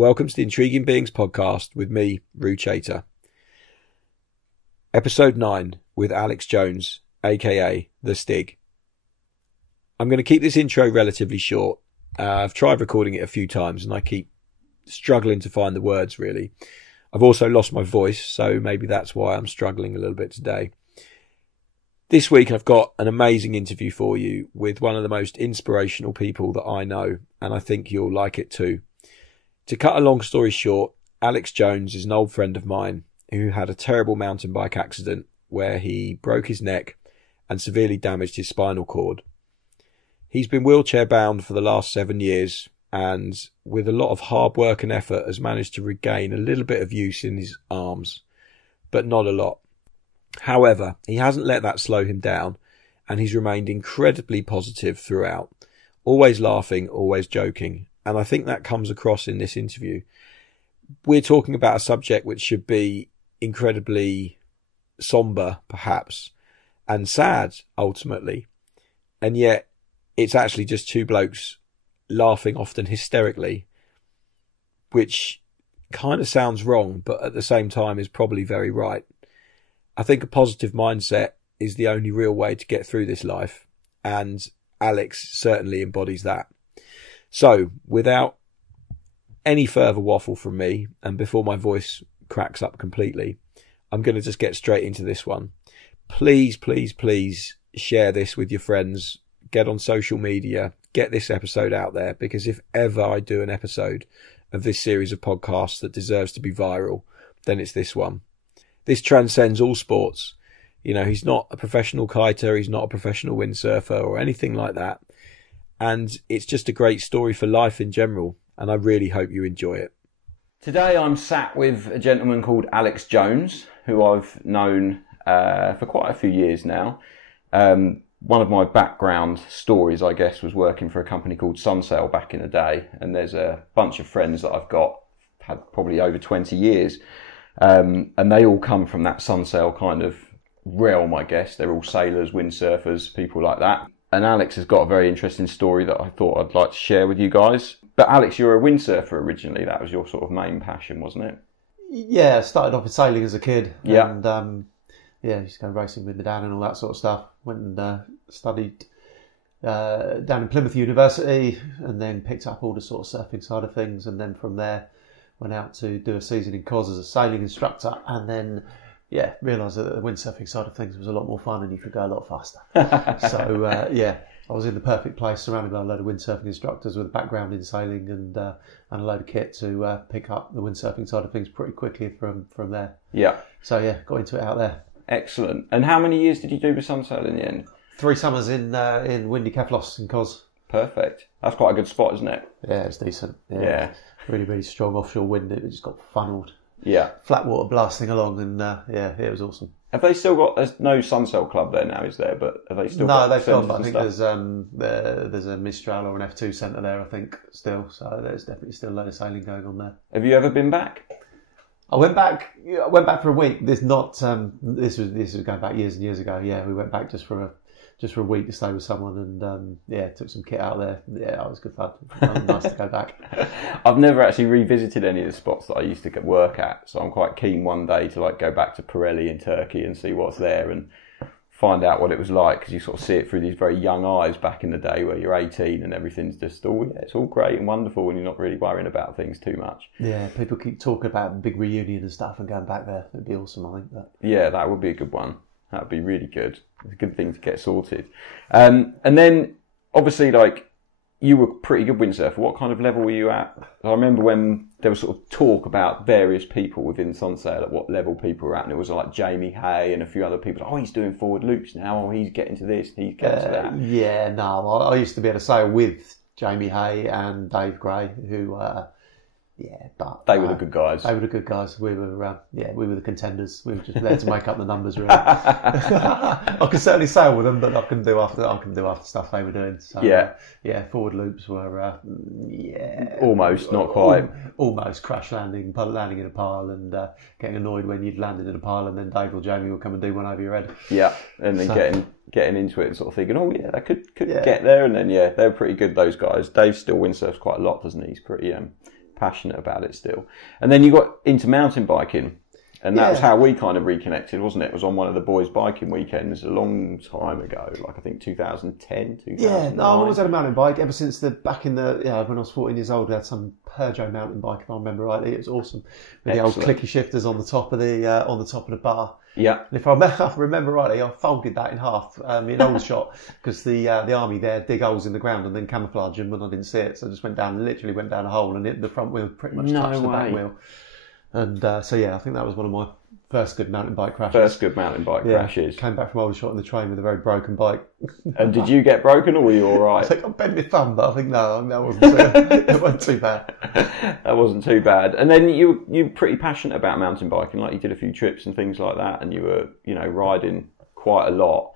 Welcome to the Intriguing Beings podcast with me, Rue Chater. Episode 9 with Alex Jones, aka the Stig. I'm going to keep this intro relatively short. I've tried recording it a few times and I keep struggling to find the words really. I've also lost my voice, so maybe that's why I'm struggling a little bit today. This week I've got an amazing interview for you with one of the most inspirational people that I know, and I think you'll like it too. To cut a long story short, Alex Jones is an old friend of mine who had a terrible mountain bike accident where he broke his neck and severely damaged his spinal cord. He's been wheelchair bound for the last 7 years and with a lot of hard work and effort has managed to regain a little bit of use in his arms, but not a lot. However, he hasn't let that slow him down and he's remained incredibly positive throughout, always laughing, always joking. And I think that comes across in this interview. We're talking about a subject which should be incredibly somber, perhaps, and sad, ultimately. And yet, it's actually just two blokes laughing, often hysterically, which kind of sounds wrong, but at the same time is probably very right. I think a positive mindset is the only real way to get through this life, and Alex certainly embodies that. So, without any further waffle from me, and before my voice cracks up completely, I'm going to just get straight into this one. Please, please, please share this with your friends. Get on social media. Get this episode out there, because if ever I do an episode of this series of podcasts that deserves to be viral, then it's this one. This transcends all sports. You know, he's not a professional kiter, he's not a professional windsurfer or anything like that. And it's just a great story for life in general, and I really hope you enjoy it. Today I'm sat with a gentleman called Alex Jones, who I've known for quite a few years now. One of my background stories, I guess, was working for a company called Sunsail back in the day, and there's a bunch of friends that I've had probably over 20 years, and they all come from that Sunsail kind of realm, I guess. They're all sailors, windsurfers, people like that. And Alex has got a very interesting story that I thought I'd like to share with you guys. But Alex, you're a windsurfer originally. That was your sort of main passion, wasn't it? Yeah, I started off with sailing as a kid. Yeah. And used to go racing with my dad and all that sort of stuff. Went and studied down in Plymouth University and then picked up all the sort of surfing side of things. And then from there, went out to do a season in Cos as a sailing instructor. And then realised that the windsurfing side of things was a lot more fun and you could go a lot faster. So, I was in the perfect place, surrounded by a load of windsurfing instructors with a background in sailing and a load of kit to pick up the windsurfing side of things pretty quickly from there. Yeah. So, got into it out there. Excellent. And how many years did you do with Sunsail in the end? 3 summers in windy Keflos in Cos. Perfect. That's quite a good spot, isn't it? Yeah, it's decent. Yeah. Really, really strong offshore wind. It just got funnelled. Yeah. Flat water blasting along and it was awesome. Have they still got, there's no Sunsail club there now, is there? But have they still got... No, they've gone, but I think there's a Mistral or an F2 centre there, I think, still. So there's definitely still a load of sailing going on there. Have you ever been back? I went back for a week. This was going back years and years ago. Yeah, we went back just for a week to stay with someone and took some kit out there. Yeah, it was good fun. Nice to go back. I've never actually revisited any of the spots that I used to work at, so I'm quite keen one day to go back to Pirelli in Turkey and see what's there and find out what it was like, because you sort of see it through these very young eyes back in the day where you're 18 and everything's just it's all great and wonderful and you're not really worrying about things too much. Yeah, people keep talking about the big reunion and stuff and going back there. It'd be awesome, I think. Yeah, that would be a good one. That would be really good. It's a good thing to get sorted. And then, obviously, you were a pretty good windsurfer. What kind of level were you at? I remember when there was sort of talk about various people within Sunsail at what level people were at, and it was like Jamie Hay and a few other people. Oh, he's doing forward loops now. Oh, he's getting to this. He's getting to that. Yeah, no. I used to be able to sail with Jamie Hay and Dave Gray, who... but they were the good guys. They were the good guys. We were, we were the contenders. We were just there to make up the numbers, really. I could certainly sail with them, but I can do after stuff they were doing. So, forward loops were, almost, not quite. Almost crash landing in a pile, and getting annoyed when you'd landed in a pile, and then Dave or Jamie would come and do one over your head. Yeah, and then getting into it and sort of thinking, oh yeah, I could get there, and then they were pretty good. Those guys. Dave still windsurfs quite a lot, doesn't he? He's pretty passionate about it still. And then you got into mountain biking. And that was how we kind of reconnected, wasn't it? It was on one of the boys' biking weekends a long time ago, like I think 2010, 2009. Yeah, no, I always had a mountain bike ever since back in the, when I was 14 years old, we had some Peugeot mountain bike, if I remember rightly. It was awesome. With the old clicky shifters on the top of the bar. Yeah. And if I remember rightly, I folded that in half in Aldershot because the army there dig holes in the ground and then camouflage them and I didn't see it. So I just literally went down a hole and hit the front wheel, pretty much touched the back wheel. And I think that was one of my first good mountain bike crashes. Crashes. Came back from Aldershot on the train with a very broken bike. And did you get broken or were you all right? I think I bent my thumb, but I think it wasn't too bad. That wasn't too bad. And then you're pretty passionate about mountain biking, like you did a few trips and things like that, and you were, riding quite a lot.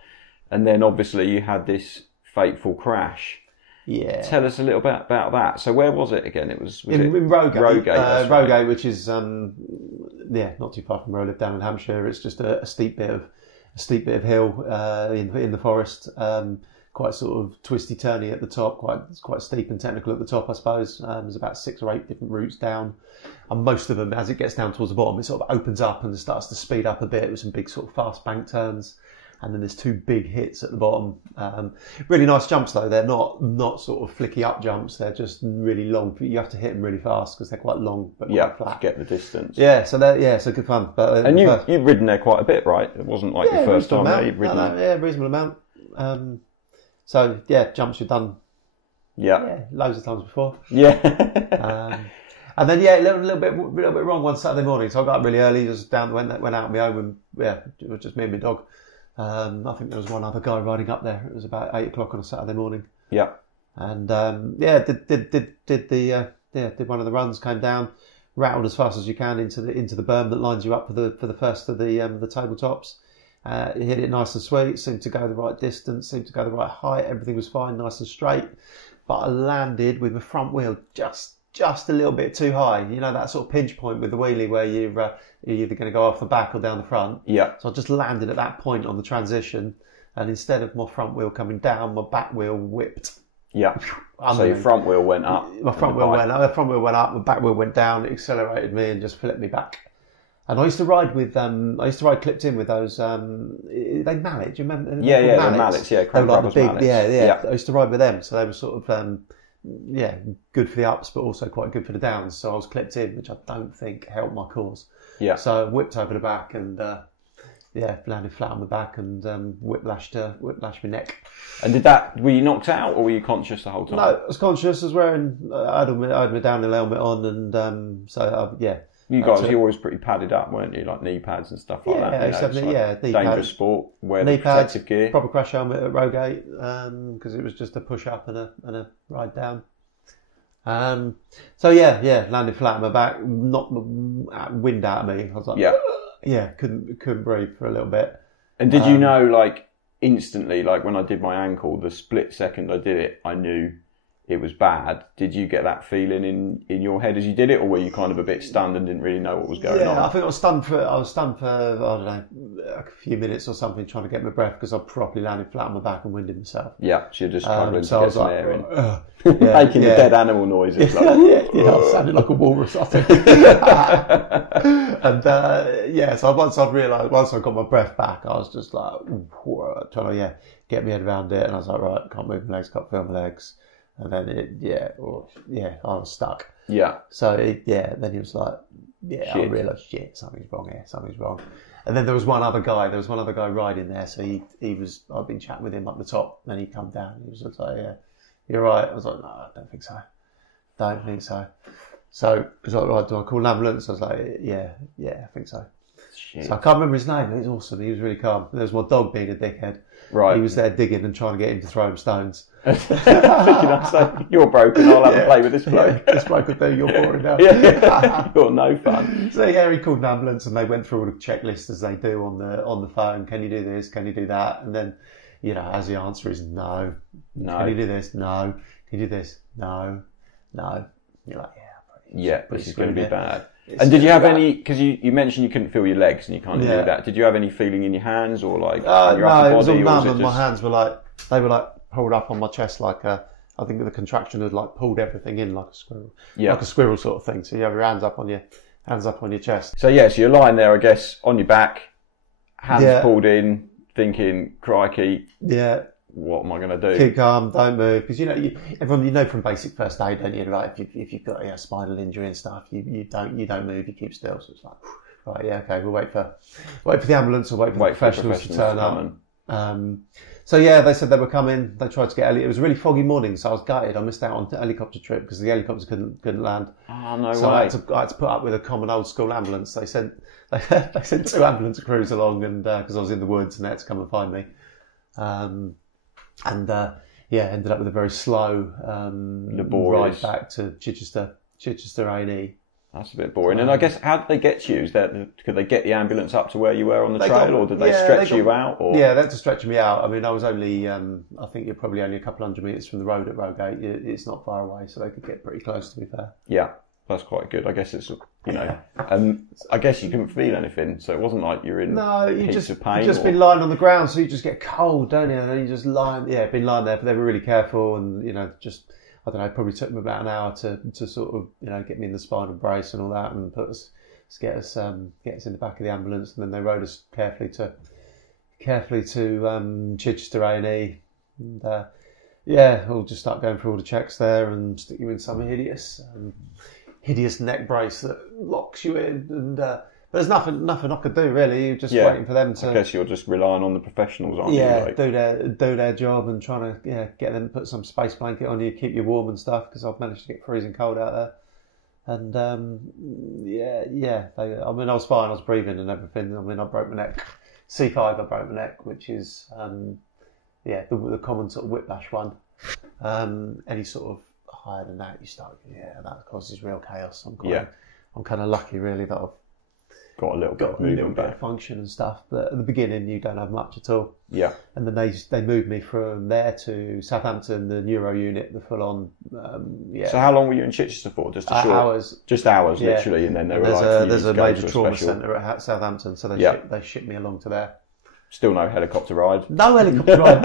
And then obviously you had this fateful crash. Yeah. Tell us a little bit about that. So where was it again? Was in Rogate. Rogate, Rogate, which is not too far from where I live down in Hampshire. It's just a steep bit of hill in the forest. Quite sort of twisty turny at the top. Quite steep and technical at the top, I suppose. There's about 6 or 8 different routes down, and most of them, as it gets down towards the bottom, it sort of opens up and starts to speed up a bit with some big sort of fast bank turns. And then there's 2 big hits at the bottom. Really nice jumps though. They're not sort of flicky up jumps. They're just really long. You have to hit them really fast because they're quite long but quite flat. To get the distance. Yeah, so good fun. But and you've ridden there quite a bit, right? It wasn't like your first time there. You've ridden reasonable amount. Jumps you've done. Yeah, loads of times before. Yeah. And then a little bit wrong one Saturday morning. So I got up really early, just went out on my own, and it was just me and my dog. I think there was one other guy riding up there. It was about 8 o'clock on a Saturday morning. Yeah. And did one of the runs, came down, rattled as fast as you can into the berm that lines you up for the first of the tabletops. Hit it nice and sweet, seemed to go the right distance, seemed to go the right height, everything was fine, nice and straight. But I landed with my front wheel just a little bit too high. That sort of pinch point with the wheelie where you're either going to go off the back or down the front. Yeah. So I just landed at that point on the transition, and instead of my front wheel coming down, my back wheel whipped. Yeah. So your front wheel went up. My front wheel went up, my back wheel went down, it accelerated me and just flipped me back. And I used to ride clipped in with those, they mallets, you remember? Yeah, the mallets, yeah, Crank Brothers mallets. Yeah. I used to ride with them, so they were sort of, good for the ups, but also quite good for the downs. So I was clipped in, which I don't think helped my cause. Yeah. So I whipped over the back and, landed flat on the back and whiplashed my neck. And were you knocked out or were you conscious the whole time? No, I was conscious. I was wearing, I had my downhill helmet on and, You guys, you're always pretty padded up, weren't you? Like knee pads and stuff like that. Knee dangerous pads, sport. Wear knee the protective pads, gear. Proper crash helmet at Rogate, because it was just a push up and a ride down. Landed flat on my back, knocked the wind out of me. I was like, couldn't breathe for a little bit. And did you know, like, instantly, like when I did my ankle, the split second I did it, I knew it was bad. Did you get that feeling in your head as you did it, or were you kind of a bit stunned and didn't really know what was going on? I think I was stunned for I don't know, a few minutes or something, trying to get my breath because I properly landed flat on my back and winded myself. Yeah, so you're just struggling to get some air in. Making the dead animal noises. Like, I sounded like a walrus, I think. And so once I got my breath back, I was just like trying to get my head around it, and I was like, right, can't move my legs, can't feel my legs. And then I was stuck. Yeah. So then he was like, I realised, something's wrong here, something's wrong. And then there was one other guy riding there, so I'd been chatting with him up the top, and he come down, he was just like, you're right. I was like, no, I don't think so. So he was like, right, do I call an ambulance? I was like, yeah, I think so. Shit. So I can't remember his name. It was awesome. He was really calm. There was my dog being a dickhead. Right. He was there digging and trying to get him to throw him stones. You're broken, I'll have a play with this bloke. This bloke will do, you're boring now. You're no fun. So he called an ambulance and they went through all the checklists as they do on the phone. Can you do this? Can you do that? And then, as the answer is no. Can you do this? No. Can you do this? No. You're like, this is going to be bad. And did you have any, because you mentioned you couldn't feel your legs and you kind of knew that. Did you have any feeling in your hands or like your upper body? It was all numb and my hands were like, they were like pulled up on my chest like a I think the contraction had like pulled everything in like a squirrel, Yeah. like a squirrel sort of thing. So you have your hands up on your chest. So yeah, so you're lying there, I guess, on your back, hands Yeah. pulled in, thinking, crikey, Yeah. what am I going to do? Keep calm, don't move, because everyone from basic first aid, don't you? Right, if you've got a spinal injury and stuff, you don't move, you keep still. So it's like, right, yeah, okay, we'll wait for the ambulance or wait for the professionals to turn up. So yeah, they said they were coming. They tried to get Ellie. It was a really foggy morning, so I was gutted. I missed out on the helicopter trip because the helicopters couldn't land. Oh, no So way. I had to put up with a common old school ambulance. They sent 2 ambulance crews along, and because I was in the woods, and they had to come and find me. Ended up with a very slow Laborious. ride back to Chichester A&E. That's a bit boring. And I guess, how did they get you? Could they get the ambulance up to where you were on the They trail, got- or did they yeah, stretch they you got- out? Or? Yeah, they had to stretch me out. I mean, I was only, I think you're probably only a couple hundred metres from the road at Rogate. It's not far away, so they could get pretty close, to be fair. Yeah, that's quite good. I guess it's, I guess you couldn't feel anything, so it wasn't like you're in No, heaps of pain. you've just been lying on the ground, so you just get cold, don't you? And then you just been lying there, but they were really careful, and just, I don't know, it probably took them about an hour to sort of, get me in the spinal brace and all that, and get us in the back of the ambulance, and then they rode us carefully to Chichester A&E, and we'll just start going through all the checks there and stick you in some hideous neck brace that locks you in, and but there's nothing I could do really. You're just waiting for them to. I guess you're just relying on the professionals, aren't you? Like, do their job and trying to get them to put some space blanket on you, keep you warm and stuff, because I've managed to get freezing cold out there. And I was fine. I was breathing and everything. I mean, I broke my neck. C5, I broke my neck, which is the common sort of whiplash one. Any sort of higher than that, that causes real chaos. I'm kind of lucky really that I've got a little bit of a little movement bit back. of function and stuff, but at the beginning you don't have much at all. Yeah. And then they moved me from there to Southampton, the neuro unit, the full on. So how long were you in Chichester for? Just a short hours. Just hours, Yeah. literally, and then they were There's you a need to go major to trauma special- centre at Southampton, so Yeah. they shipped me along to there. Still no helicopter ride. No helicopter ride,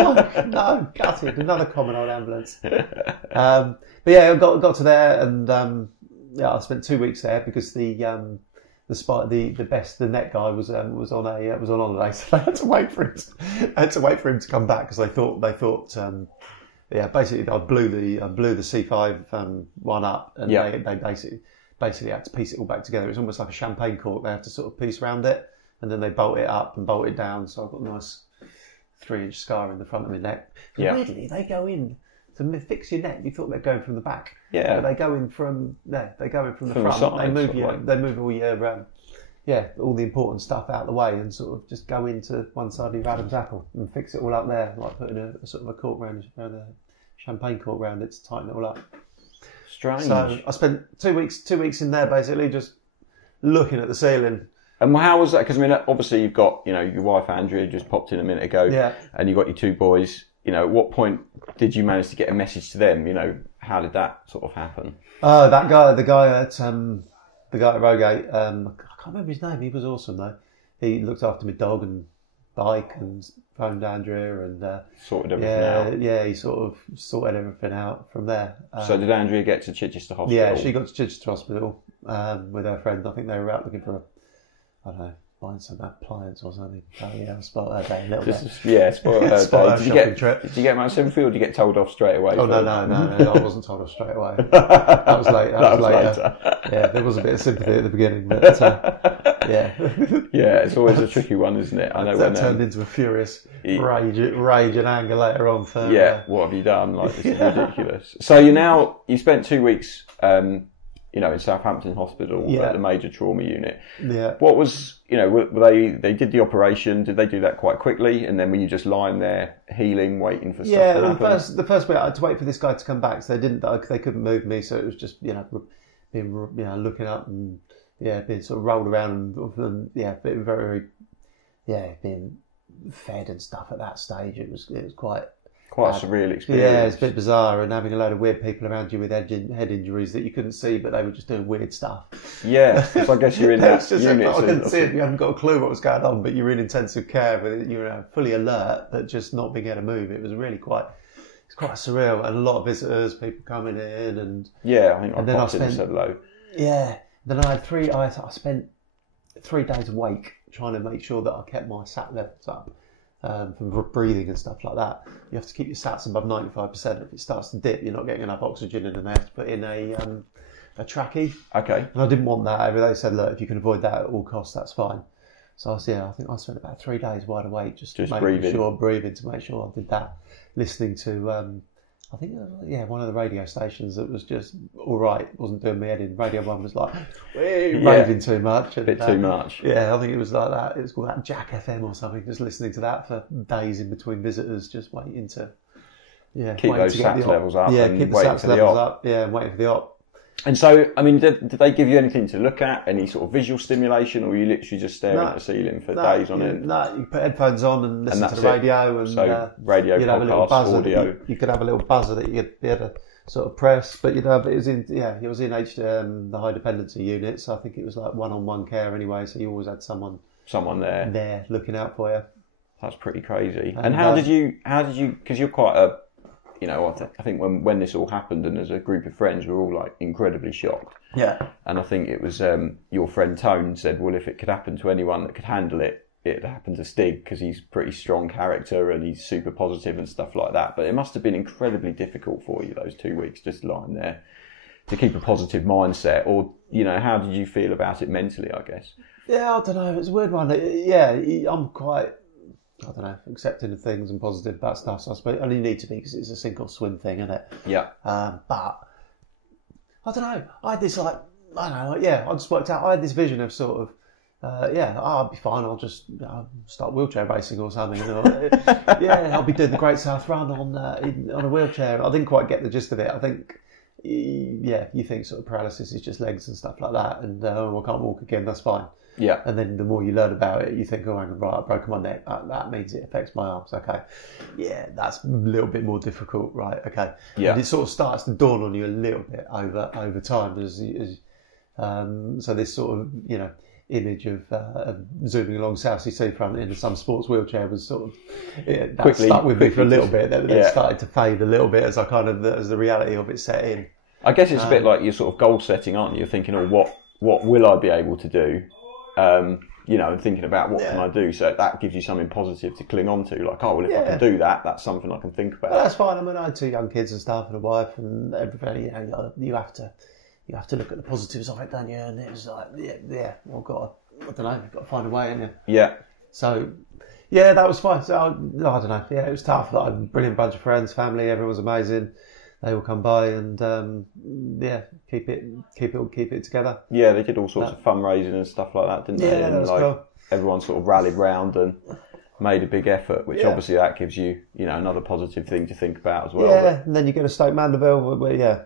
no, gutted. Another common old ambulance. But yeah, I got to there, and I spent 2 weeks there because the net guy was on holiday, so I had to wait for him to come back, because they thought basically I blew the C5 one up, and they basically had to piece it all back together. It's almost like a champagne cork. They have to sort of piece around it, and then they bolt it up and bolt it down. So I've got a nice 3-inch scar in the front of my neck. Yeah. Weirdly, they go in to fix your neck. You thought they're going from the back. Yeah. But they go in from the From the front. side, They move sort of like. They move all your all the important stuff out of the way, and sort of just go into one side of your Adam's apple and fix it all up there, like putting a sort of a cork around a champagne cork around it to tighten it all up. Strange. So I spent 2 weeks in there basically just looking at the ceiling. And how was that? Because I mean, obviously you've got your wife Andrea just popped in a minute ago, Yeah. and you've got your 2 boys. At what point did you manage to get a message to them? How did that sort of happen? Oh, that guy, the guy at Rogate. I can't remember his name. He was awesome though. He looked after my dog and bike and phoned Andrea and Sorted everything out. Yeah, he sort of sorted everything out from there. So did Andrea get to Chichester Hospital? Yeah, she got to Chichester Hospital with her friend. I think they were out looking for buying some appliance or something. Oh yeah, I spoiled her day a little bit. Spoiled her Spoiled day. her shopping trip. Did you get much sympathy, or did you get told off straight away? Oh no, I wasn't told off straight away. That was late. That was later. Yeah, there was a bit of sympathy at the beginning, but yeah. Yeah, it's always a tricky one, isn't it? I know that turned into a furious rage and anger later on. For, what have you done? Like, this is ridiculous. So you spent 2 weeks, in Southampton Hospital at the major trauma unit. Yeah. What was, were they did the operation? Did they do that quite quickly? And then were you just lying there healing, waiting for stuff to happen? the first bit I had to wait for this guy to come back, so they couldn't move me, so it was just being looking up and being sort of rolled around and being very being fed and stuff at that stage. It was quite a surreal experience. Yeah, it's a bit bizarre, and having a load of weird people around you with head injuries that you couldn't see, but they were just doing weird stuff. Yeah, so I guess you're in that unit. I couldn't see it. You haven't got a clue what was going on, but you're in intensive care, but you're fully alert, but just not being able to move. It was really quite it's quite surreal, and a lot of visitors, people coming in, and Yeah, I think and then I popped in and spent said hello. yeah. Then I had I spent 3 days awake trying to make sure that I kept my sat levels up. For breathing and stuff like that, you have to keep your sats above 95%. If it starts to dip, you're not getting enough oxygen in, and they have to put in a trachea. Okay. And I didn't want that. They said, look, if you can avoid that at all costs, that's fine. So I think I spent about 3 days wide awake, just making breathing. sure, breathing to make sure I did that. Listening to, I think, one of the radio stations that was just all right, wasn't doing me head in. Radio 1 was like, raving too much. A bit too much. Yeah, I think it was like that. It was called that Jack FM or something, just listening to that for days in between visitors, just waiting to, keep those sats levels up. Yeah, and keep the waiting sats for the levels op. up. Yeah, and waiting for the op. And so, I mean, did they give you anything to look at? Any sort of visual stimulation, or were you literally just staring at the ceiling for days on end? No, you put headphones on and listen to the radio. And, so radio, podcast, audio. You could have a little buzzer that you'd be able to sort of press, but it was in the high dependency unit, so I think it was like one-on-one care anyway, so you always had someone there looking out for you. That's pretty crazy. And how did you, because you're quite a, I think when this all happened, and as a group of friends, we were all like incredibly shocked. Yeah. And I think it was your friend Tone said, well, if it could happen to anyone that could handle it, it happened to Stig, because he's pretty strong character and he's super positive and stuff like that. But it must have been incredibly difficult for you those 2 weeks just lying there to keep a positive mindset, or how did you feel about it mentally, I guess? Yeah, I don't know. It's a weird one. I'm quite, I don't know, accepting of things and positive about stuff. So I suppose I only need to be, because it's a sink or swim thing, isn't it? Yeah. But I don't know. I had this I just worked out. I had this vision of sort of, I'll be fine. I'll just start wheelchair racing or something. I'll be doing the Great South Run on a wheelchair. I didn't quite get the gist of it. I think, you think sort of paralysis is just legs and stuff like that, and I can't walk again. That's fine. Yeah. And then the more you learn about it, you think, oh, hang on, right, I broke my neck. That means it affects my arms. Okay. Yeah, that's a little bit more difficult. Right. Okay. Yeah. And it sort of starts to dawn on you a little bit over time so this sort of, image of zooming along South Sea Seafront in some sports wheelchair was sort of that stuck with me for a little bit. Then it started to fade a little bit as the reality of it set in. I guess it's a bit like you're sort of goal setting, aren't you? You're thinking, what will I be able to do? And thinking about what can I do, so that gives you something positive to cling on to. Like, oh well, if I can do that, that's something I can think about. Well, that's fine. I mean, I had 2 young kids and stuff, and a wife, and everybody. You have to look at the positives of it, don't you? And it was like, I don't know, you've got to find a way, haven't you? Yeah. So, that was fine. So, I don't know. Yeah, it was tough. I had a brilliant bunch of friends, family, everyone was amazing. They all come by and, keep it together. Yeah, they did all sorts of fundraising and stuff like that, didn't they? Yeah, that was cool. Everyone sort of rallied round and made a big effort, which obviously that gives you, another positive thing to think about as well. Yeah, and then you go to Stoke Mandeville,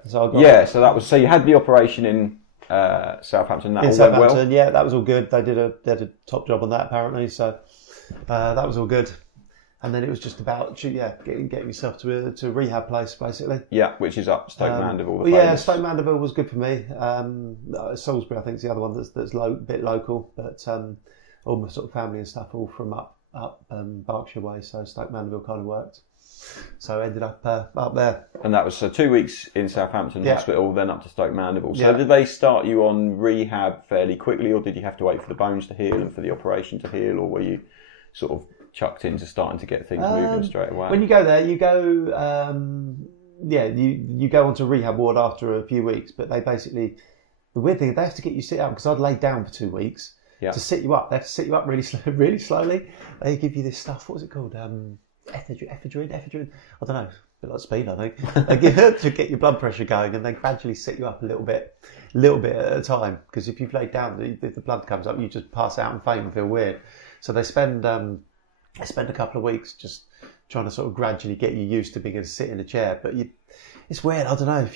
so that was, so you had the operation in Southampton. That all went well? Yeah, that was all good. They did a top job on that apparently, so that was all good. And then it was just about getting yourself to a rehab place basically. Yeah, which is up Stoke Mandeville. Stoke Mandeville was good for me. Salisbury, I think, is the other one that's bit local, but all my sort of family and stuff all from up Berkshire way, so Stoke Mandeville kind of worked. So I ended up there. And that was 2 weeks in Southampton Hospital, then up to Stoke Mandeville. So did they start you on rehab fairly quickly, or did you have to wait for the bones to heal and for the operation to heal, or were you sort of chucked into starting to get things moving straight away? When you go there, you go onto a rehab ward after a few weeks, but they basically, the weird thing, they have to get you sit up, because I'd laid down for 2 weeks. To sit you up, they have to sit you up really slowly. They give you this stuff. What was it called? Ephedrine. I don't know. A bit like speed, I think. They give it to get your blood pressure going, and they gradually sit you up a little bit at a time. Because if you've laid down, if the blood comes up, you just pass out and faint and feel weird. So they spend a couple of weeks just trying to sort of gradually get you used to being able to sit in a chair. But it's weird. I don't know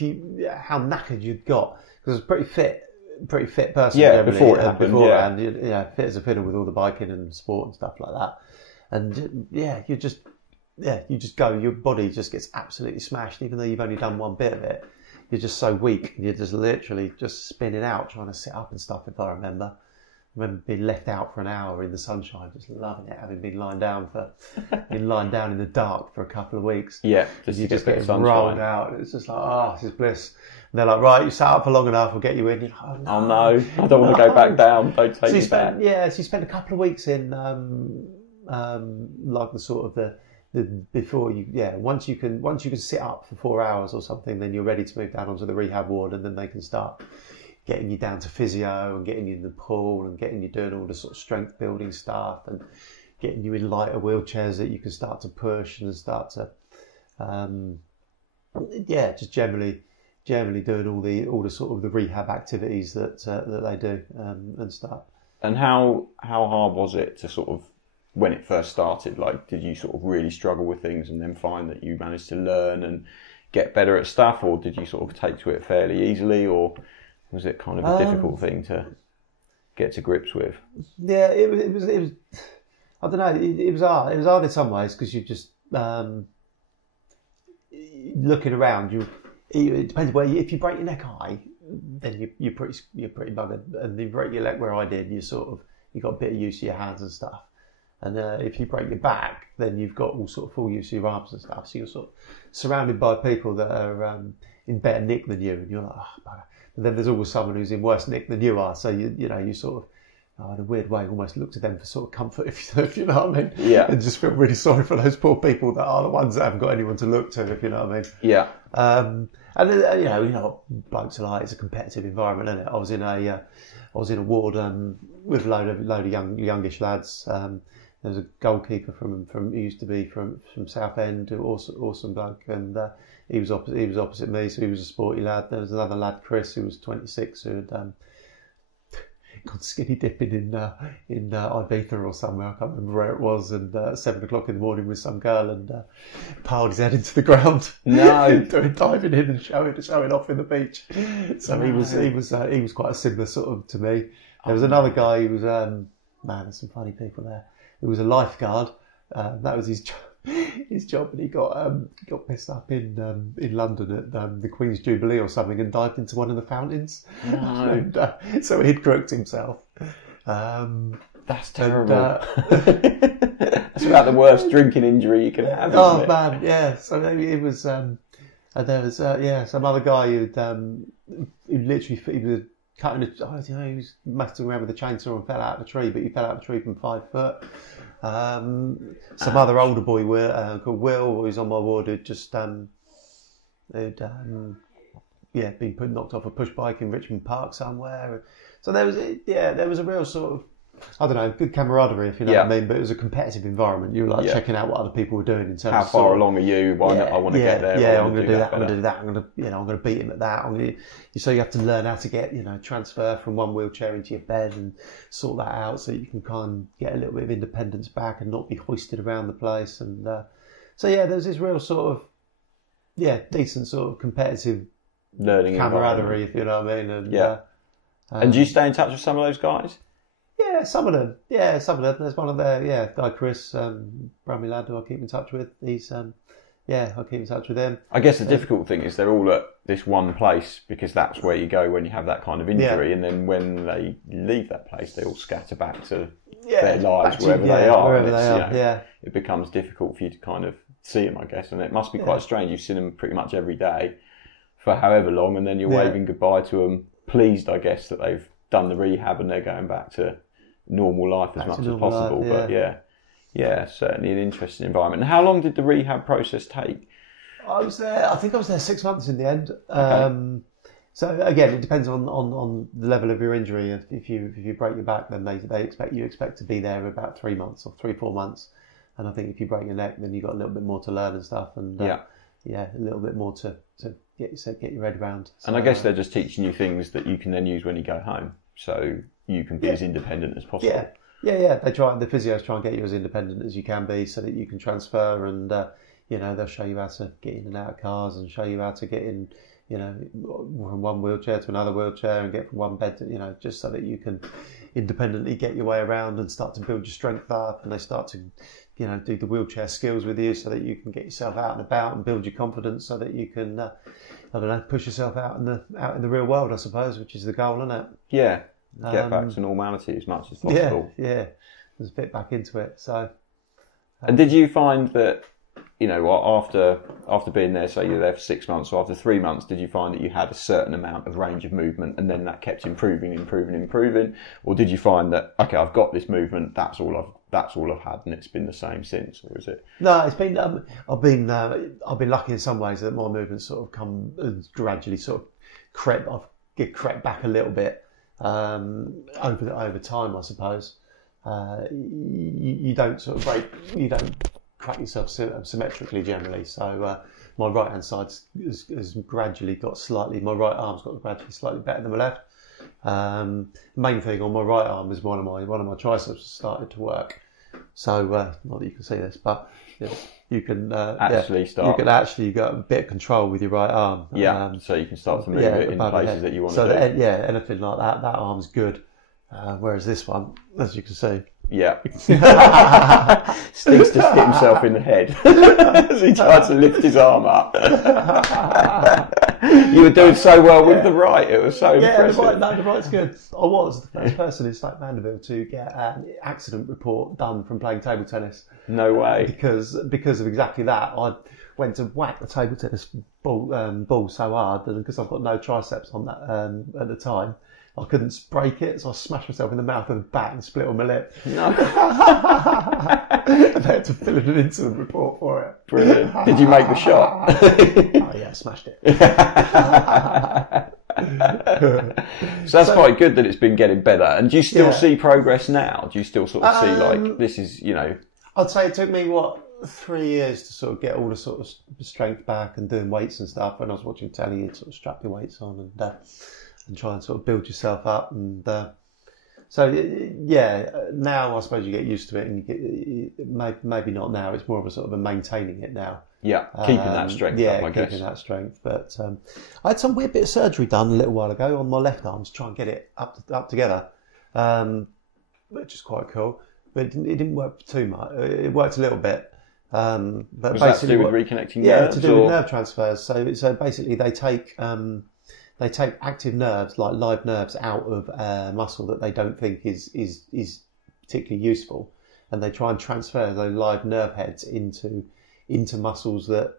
how knackered you'd got, because I was pretty fit person. Yeah, before it happened. Beforehand, fit as a fiddle with all the biking and sport and stuff like that. And you just go. Your body just gets absolutely smashed, even though you've only done one bit of it. You're just so weak. You're just literally just spinning out, trying to sit up and stuff. If I remember, remember being left out for an hour in the sunshine, just loving it, having been lying down in the dark for a couple of weeks. Yeah, just you to just get a get bit of rolled sunshine. out. It's just like, this is bliss. And they're like, right, you sat up for long enough, we'll get you in. You're like, Oh no, I don't want to go back down. Don't take me back. So you spent a couple of weeks in, like the sort of the before you, once you can sit up for 4 hours or something, then you're ready to move down onto the rehab ward, and then they can start getting you down to physio and getting you in the pool and getting you doing all the sort of strength building stuff and getting you in lighter wheelchairs that you can start to push and start to, just generally doing all the sort of the rehab activities that they do and stuff. And how hard was it to sort of, when it first started, like, did you sort of really struggle with things and then find that you managed to learn and get better at stuff, or did you sort of take to it fairly easily, or was it kind of a difficult thing to get to grips with? Yeah, it was. I don't know. It was hard. It was hard in some ways because you just looking around. It depends where. If you break your neck high, then you're pretty buggered. And if you break your leg where I did, you got a bit of use of your hands and stuff. And if you break your back, then you've got all sort of full use of your arms and stuff. So you're sort of surrounded by people that are in better nick than you, and you're like, bugger. But then there's always someone who's in worse nick than you are. So you sort of, in a weird way, almost look to them for sort of comfort, if you know what I mean. Yeah. And just feel really sorry for those poor people that are the ones that haven't got anyone to look to, if you know what I mean. Yeah. And you know what blokes are like. It's a competitive environment, isn't it? I was in a ward with a load of youngish lads. There was a goalkeeper from who used to be from Southend, awesome bloke, and he was opposite me, so he was a sporty lad. There was another lad, Chris, who was 26, who had gone skinny dipping in Ibiza or somewhere. I can't remember where it was, and at 7 o'clock in the morning with some girl, and piled his head into the ground. No, diving in and showing off in the beach. So he was quite a similar sort of to me. There was another guy who was there's some funny people there. He was a lifeguard. That was his job, and he got pissed up in London at the Queen's Jubilee or something, and dived into one of the fountains. No. And, so he'd crooked himself. That's terrible. That's about the worst drinking injury you can have. Oh it? Man, yeah. So it was, and there was some other guy who literally he was cutting he was messing around with a chainsaw and fell out of a tree, but he fell out of a tree from 5 foot. Some other older boy called Will, who was on my ward, who'd just been knocked off a push bike in Richmond Park somewhere. So there was a real sort of, I don't know, good camaraderie, if you know what I mean. But it was a competitive environment. You were like checking out what other people were doing in terms how of far along are you? Why not? I want to get there. Yeah, I'm going to do that. I'm going to do that. I'm going to beat him at that. So you have to learn how to get transfer from one wheelchair into your bed and sort that out so you can kind of get a little bit of independence back and not be hoisted around the place. And there's this real sort of decent sort of competitive learning camaraderie, if you know what I mean. And and do you stay in touch with some of those guys? Yeah, some of them. There's one of their, guy Chris, Brummy lad, who I keep in touch with. He's, I keep in touch with him. I guess the difficult thing is they're all at this one place because that's where you go when you have that kind of injury, and then when they leave that place, they all scatter back to their lives wherever they are. Wherever they are. It becomes difficult for you to kind of see them, I guess, and it must be quite strange. You've seen them pretty much every day for however long, and then you're waving goodbye to them, pleased, I guess, that they've done the rehab and they're going back to normal life as much as possible. But certainly an interesting environment. And how long did the rehab process take? I think I was there 6 months in the end. Okay. So again, it depends on the level of your injury. If you break your back, then they expect to be there about 3 months or 3-4 months. And I think if you break your neck, then you've got a little bit more to learn and stuff. And a little bit more to get your head around. So, and I guess they're just teaching you things that you can then use when you go home. So you can be as independent as possible. Yeah. The physios try and get you as independent as you can be, so that you can transfer, and they'll show you how to get in and out of cars, and show you how to get in, from one wheelchair to another wheelchair, and get from one bed to, just so that you can independently get your way around and start to build your strength up. And they start to, do the wheelchair skills with you, so that you can get yourself out and about and build your confidence, so that you can, push yourself out in the real world, I suppose, which is the goal, isn't it? Yeah. Get back to normality as much as possible. Yeah. There's a bit back into it. So. And did you find that, after being there, say you're there for 6 months, or after 3 months, did you find that you had a certain amount of range of movement, and then that kept improving, or did you find that, okay, I've got this movement, that's all I've had, and it's been the same since, or is it? No, it's been. I've been lucky in some ways that my movements sort of come gradually sort of crept back a little bit over time, I suppose. You don't sort of you don't crack yourself symmetrically generally. So my right hand side has gradually got slightly. My right arm's got gradually slightly better than my left. Main thing on my right arm is one of my triceps started to work. So not that you can see this, but you can actually start. You can actually get a bit of control with your right arm. So you can start to move it in places that you want to do. Anything like that arm's good. Whereas this one, as you can see. Yeah. Stig's just hit himself in the head as he tried to lift his arm up. You were doing so well with the right, it was so impressive. The right's good. I was the first person in Stoke Mandeville to get an accident report done from playing table tennis. No way. Because of exactly that. I went to whack the table tennis ball so hard, and because I've got no triceps on that at the time, I couldn't break it, so I smashed myself in the mouth with a bat and split on my lip. No. I had to fill in an incident report for it. Brilliant. Did you make the shot? Oh yeah, I smashed it. So that's quite good that it's been getting better. And do you still see progress now? Do you still sort of see like this is, I'd say it took me 3 years to sort of get all the sort of strength back and doing weights and stuff. When I was watching telly, you'd sort of strap your weights on and try and sort of build yourself up. And now I suppose you get used to it, and you get, maybe not now. It's more of a sort of a maintaining it now. Yeah, keeping that strength up, I guess. Keeping that strength. But I had some weird bit of surgery done a little while ago on my left arm to try and get it up together, which is quite cool. But it didn't work too much. It worked a little bit. But was that to do with reconnecting nerves? Yeah, to do with nerve transfers. So basically they take active nerves, like live nerves, out of muscle that they don't think is particularly useful, and they try and transfer those live nerve heads into muscles that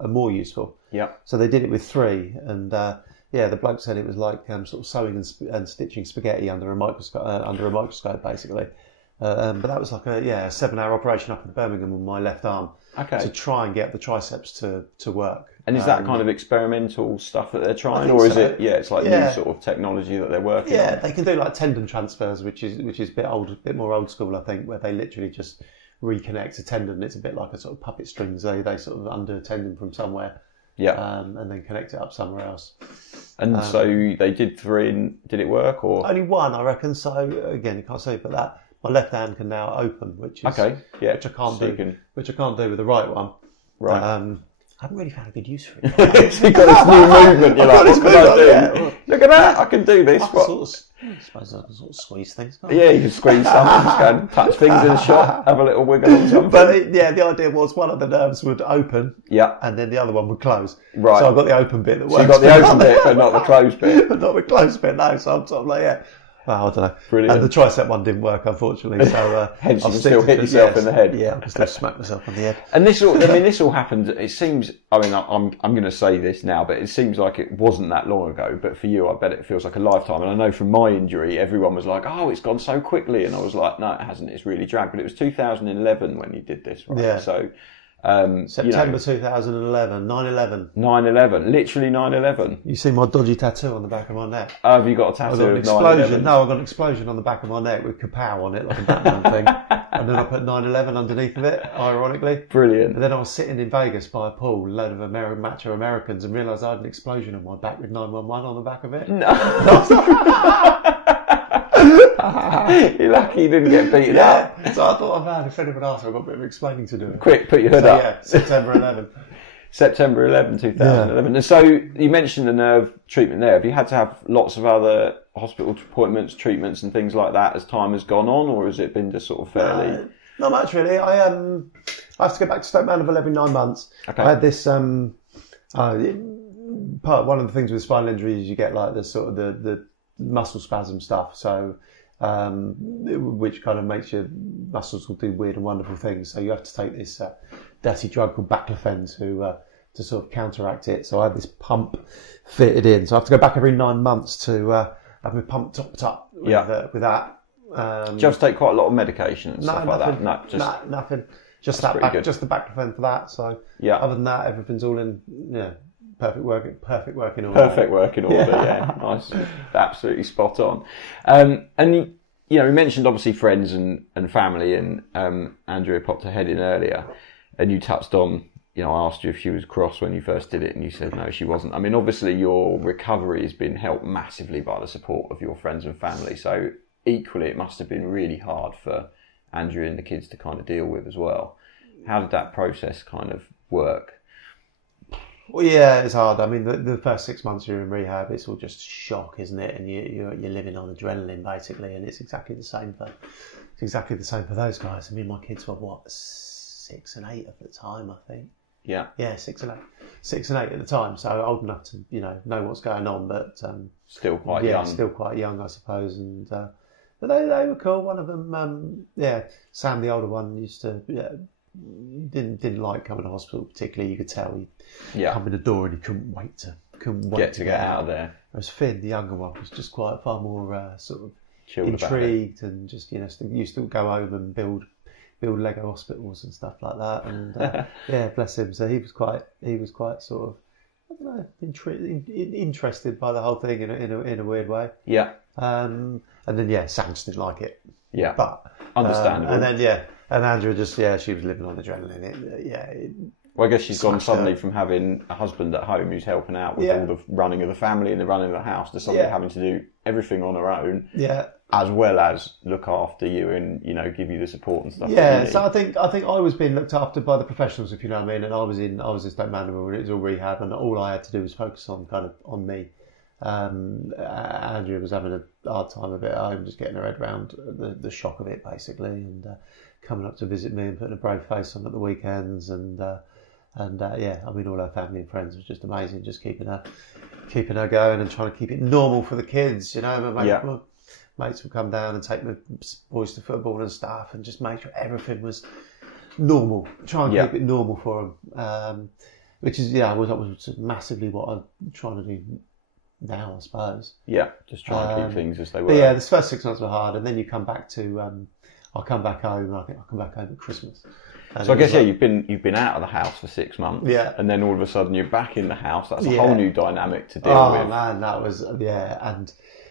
are more useful. Yeah. So they did it with 3, and the bloke said it was like sort of sewing and stitching spaghetti under a microscope, basically. But that was like a 7-hour operation up in Birmingham on my left arm to try and get the triceps to work. And is that kind of experimental stuff that they're trying, or is it? Yeah, it's like new sort of technology that they're working on. Yeah, they can do like tendon transfers, which is a bit more old school, I think, where they literally just reconnect a tendon. It's a bit like a sort of puppet strings. They sort of undo a tendon from somewhere, and then connect it up somewhere else. And so they did 3, and did it work, or only 1, I reckon? So again, you can't say, but that my left hand can now open, which is which I can't do, which I can't do with the right one. Right. I haven't really found a good use for it. So you've got this new movement, you're like, what can I do? Look at that, I can do this. I suppose I can sort of squeeze things. Yeah, you can squeeze something, just go and touch things in a shot, have a little wiggle or something. But the idea was one of the nerves would open, and then the other one would close. Right. So I've got the open bit that works. So you've got the open bit, but not the closed bit. But not the closed bit, no. So I'm sort of like, I don't know. Brilliant. And the tricep one didn't work, unfortunately. So hence you can still hit yourself in the head. Yeah, I can still smack myself on the head. And this all happened. It seems. I mean, I'm going to say this now, but it seems like it wasn't that long ago. But for you, I bet it feels like a lifetime. And I know from my injury, everyone was like, "Oh, it's gone so quickly," and I was like, "No, it hasn't. It's really dragged." But it was 2011 when you did this, right? Yeah. So. September 2011, 9/11. 9/11, literally 9/11. You see my dodgy tattoo on the back of my neck? Oh, have you got a tattoo of 9/11? No, I've got an explosion on the back of my neck with kapow on it, like a Batman thing. And then I put 9/11 underneath of it, ironically. Brilliant. And then I was sitting in Vegas by a pool, a load of macho Americans, and realised I had an explosion on my back with 911 on the back of it. No. You're lucky you didn't get beaten up. So I thought, man, if anyone asks, I've got a bit of explaining to do. Quick, put your hood up. Yeah, September 11. September 11, 2011. And so you mentioned the nerve treatment there. Have you had to have lots of other hospital appointments, treatments and things like that as time has gone on, or has it been just sort of fairly... Not much, really. I have to go back to Stoke Mandeville every 9 months. Okay. I had this... one of the things with spinal injuries, you get like the sort of the muscle spasm stuff. So, which kind of makes your muscles will do weird and wonderful things. So you have to take this dirty drug called baclofen to sort of counteract it. So I had this pump fitted in. So I have to go back every 9 months to have my pump topped up with that. Do you have to take quite a lot of medication and stuff like that? No, just nothing. Just the baclofen for that. So other than that, everything's all in perfect working order. Perfect working order, yeah. Nice. Absolutely spot on. And we mentioned obviously friends and family, and Andrea popped her head in earlier, and you touched on, I asked you if she was cross when you first did it, and you said no, she wasn't. I mean, obviously your recovery has been helped massively by the support of your friends and family, so equally it must have been really hard for Andrea and the kids to kind of deal with as well. How did that process kind of work? Well, yeah, it's hard. I mean, the first 6 months you're in rehab, it's all just shock, isn't it? And you're living on adrenaline basically, and it's exactly the same for those guys. I mean, my kids were 6 and 8 at the time, I think. Yeah, 6 and 8 at the time. So old enough to know what's going on, but still quite young. Still quite young, I suppose. And but they were cool. One of them, Sam, the older one, used to. Didn't like coming to hospital particularly. You could tell he'd come in the door and he couldn't wait to get out of there. Whereas Finn, the younger one, was just quite far more sort of chilled, intrigued, and just used to go home and build Lego hospitals and stuff like that. And bless him. So he was quite sort of, I don't know, interested by the whole thing in a weird way. Yeah. And then Sam just didn't like it. Yeah. But understandable. And then and Andrea just, she was living on adrenaline. Well, I guess she's gone suddenly from having a husband at home who's helping out with all the running of the family and the running of the house to suddenly having to do everything on her own. Yeah. As well as look after you and, give you the support and stuff. Yeah, so I think I was being looked after by the professionals, if you know what I mean. And I was in Stoke Mandeville when it was all rehab, and all I had to do was focus on me. Andrea was having a hard time of it at home, just getting her head around the shock of it, basically, and coming up to visit me and putting a brave face on at the weekends, and I mean, all her family and friends was just amazing, just keeping her going and trying to keep it normal for the kids, My mates would come down and take my boys to football and stuff, and just make sure everything was normal. Try and keep it normal for them, which is was massively what I'm trying to do now, I suppose. Yeah, just try and keep things as they were. But the first 6 months were hard, and then you come back to. I'll come back home, and I think I'll come back home at Christmas. And so I guess you've been out of the house for 6 months, and then all of a sudden you're back in the house. That's a whole new dynamic to deal with. Oh man, that was and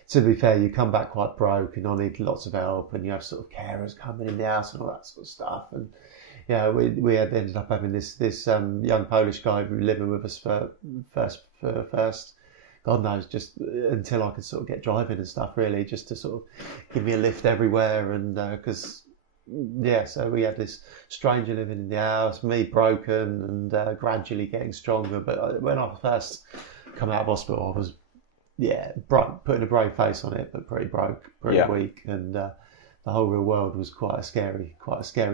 to be fair, you come back quite broke, and I need lots of help, and you have sort of carers coming in the house and all that sort of stuff, and we had ended up having this young Polish guy living with us for first. God knows, just until I could sort of get driving and stuff, really, just to sort of give me a lift everywhere. And so we had this stranger living in the house, me broken and gradually getting stronger. But when I first come out of hospital, I was, putting a brave face on it, but pretty broke, pretty weak. And the whole real world was quite a scary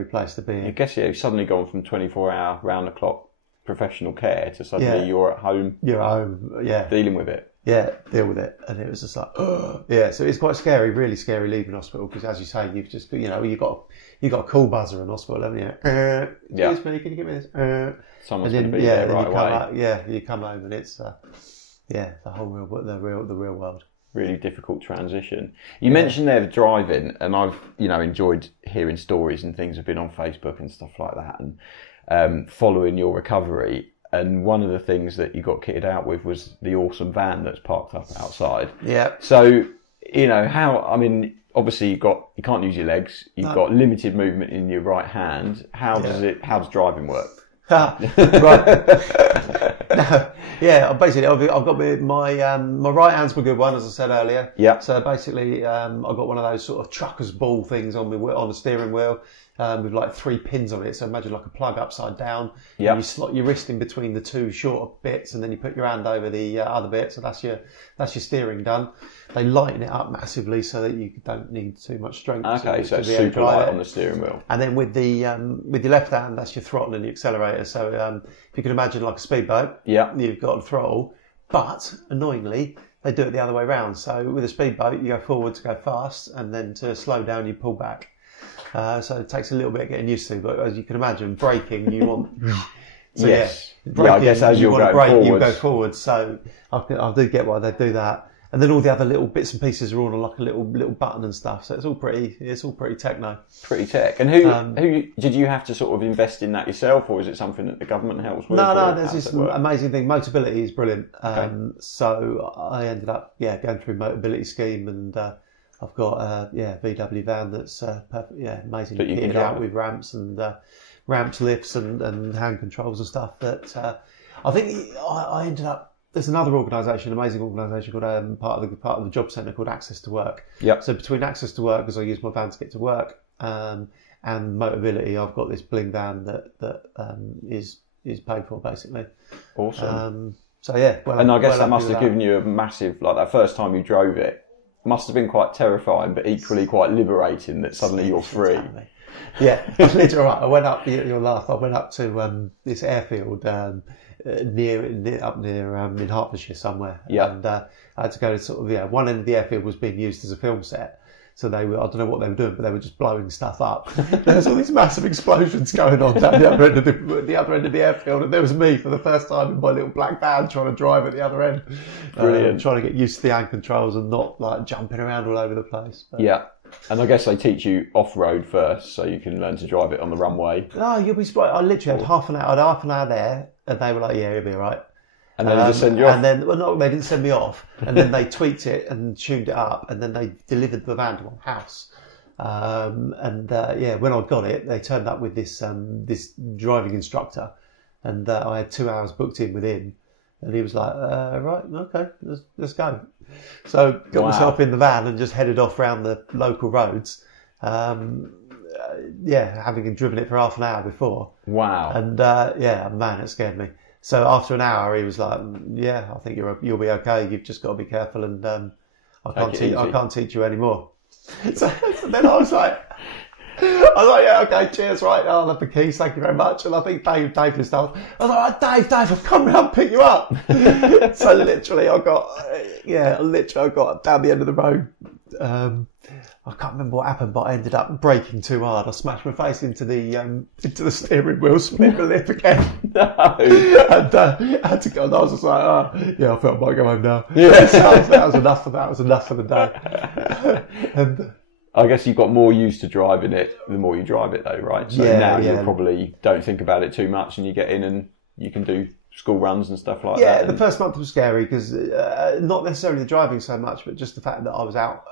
place to be in. I guess you've suddenly gone from 24-hour, round-the-clock professional care to suddenly you're at home. You're at home, dealing with it. Yeah, deal with it. And it was just like, so it's quite scary, really scary leaving hospital, because as you say, you've just, you've got a call buzzer in hospital, haven't you? Excuse me, can you give me this? Someone's going to be there right away. You come home and it's, the whole real world. Really difficult transition. You mentioned there the driving, and I've, enjoyed hearing stories and things have been on Facebook and stuff like that, and following your recovery. And one of the things that you got kitted out with was the awesome van that's parked up outside. Yeah. So, obviously you can't use your legs. You've got limited movement in your right hand. How does driving work? Right. Basically I've got my right hand's my good one, as I said earlier. Yeah. So basically, I've got one of those sort of trucker's ball things on the steering wheel. With like 3 pins on it, so imagine like a plug upside down. Yeah. You slot your wrist in between the two shorter bits, and then you put your hand over the other bit. So that's your steering done. They lighten it up massively so that you don't need too much strength. Okay, so it's super light on the steering wheel. And then with your left hand, that's your throttle and the accelerator. So if you can imagine like a speedboat, you've got a throttle, but annoyingly, they do it the other way around. So with a speedboat, you go forward to go fast, and then to slow down, you pull back. So it takes a little bit of getting used to, but as you can imagine, braking, you want... So yes. braking, I guess as you you're want to going brake, forwards. you go forward. So I do get why they do that. And then all the other little bits and pieces are all on like a little button and stuff. So it's all pretty techno. Pretty tech. And who did you have to sort of invest in that yourself, or is it something that the government helps with? No. There's this amazing thing. Motability is brilliant. So I ended up going through Motability scheme, and I've got a VW van that's perfect. Yeah, amazing. That you can kitted drive out with ramps and ramps, lifts, and hand controls and stuff. That I think I ended up. There's another organisation, amazing organisation called part of the job centre called Access to Work. Yep. So between Access to Work, because I use my van to get to work, and Motability, I've got this bling van that is paid for basically. Awesome. So yeah, and I guess that must have given you a massive, like that first time you drove it, must have been quite terrifying, but equally quite liberating that suddenly you're free. Yeah, literally. Right. I went up. You'll laugh. I went up to this airfield near in Hertfordshire somewhere. Yeah. And I had to go to sort of one end of the airfield was being used as a film set. So they were, I don't know what they were doing, but they were just blowing stuff up. There was all these massive explosions going on down the other end of the other end of the airfield, and there was me for the first time in my little black van trying to drive at the other end. Brilliant. Trying to get used to the hand controls and not like jumping around all over the place. But, yeah. And I guess they teach you off-road first, so you can learn to drive it on the runway. No, you'll be surprised. I literally had half an hour there, and they were like, "Yeah, you'll be all right." And then they just send you off. And then, well, no, they didn't send me off. And then they tweaked it and tuned it up, and then they delivered the van to my house. When I got it, they turned up with this driving instructor, and I had 2 hours booked in with him, and he was like, "Right, okay, let's go." So got myself in the van and just headed off around the local roads. Having driven it for half an hour before. Wow. And man, it scared me. So after an hour, he was like, "Yeah, I think you'll be okay. You've just got to be careful, and I can't teach you anymore." So then I was like, "Yeah, okay, cheers, right? I'll have the keys, thank you very much." And I think Dave and stuff. I was like, "Dave, I've come round and pick you up." So literally, I got down the end of the road. I can't remember what happened, but I ended up braking too hard. I smashed my face into the steering wheel, split my lip again. No. And I had to go. And I was just like, I felt I might go home now. Yeah. So that was enough for that. That was enough for the day. And I guess you've got more used to driving it the more you drive it, though, right? So now you probably don't think about it too much, and you get in and you can do school runs and stuff like that. Yeah, the first month was scary because not necessarily the driving so much, but just the fact that I was out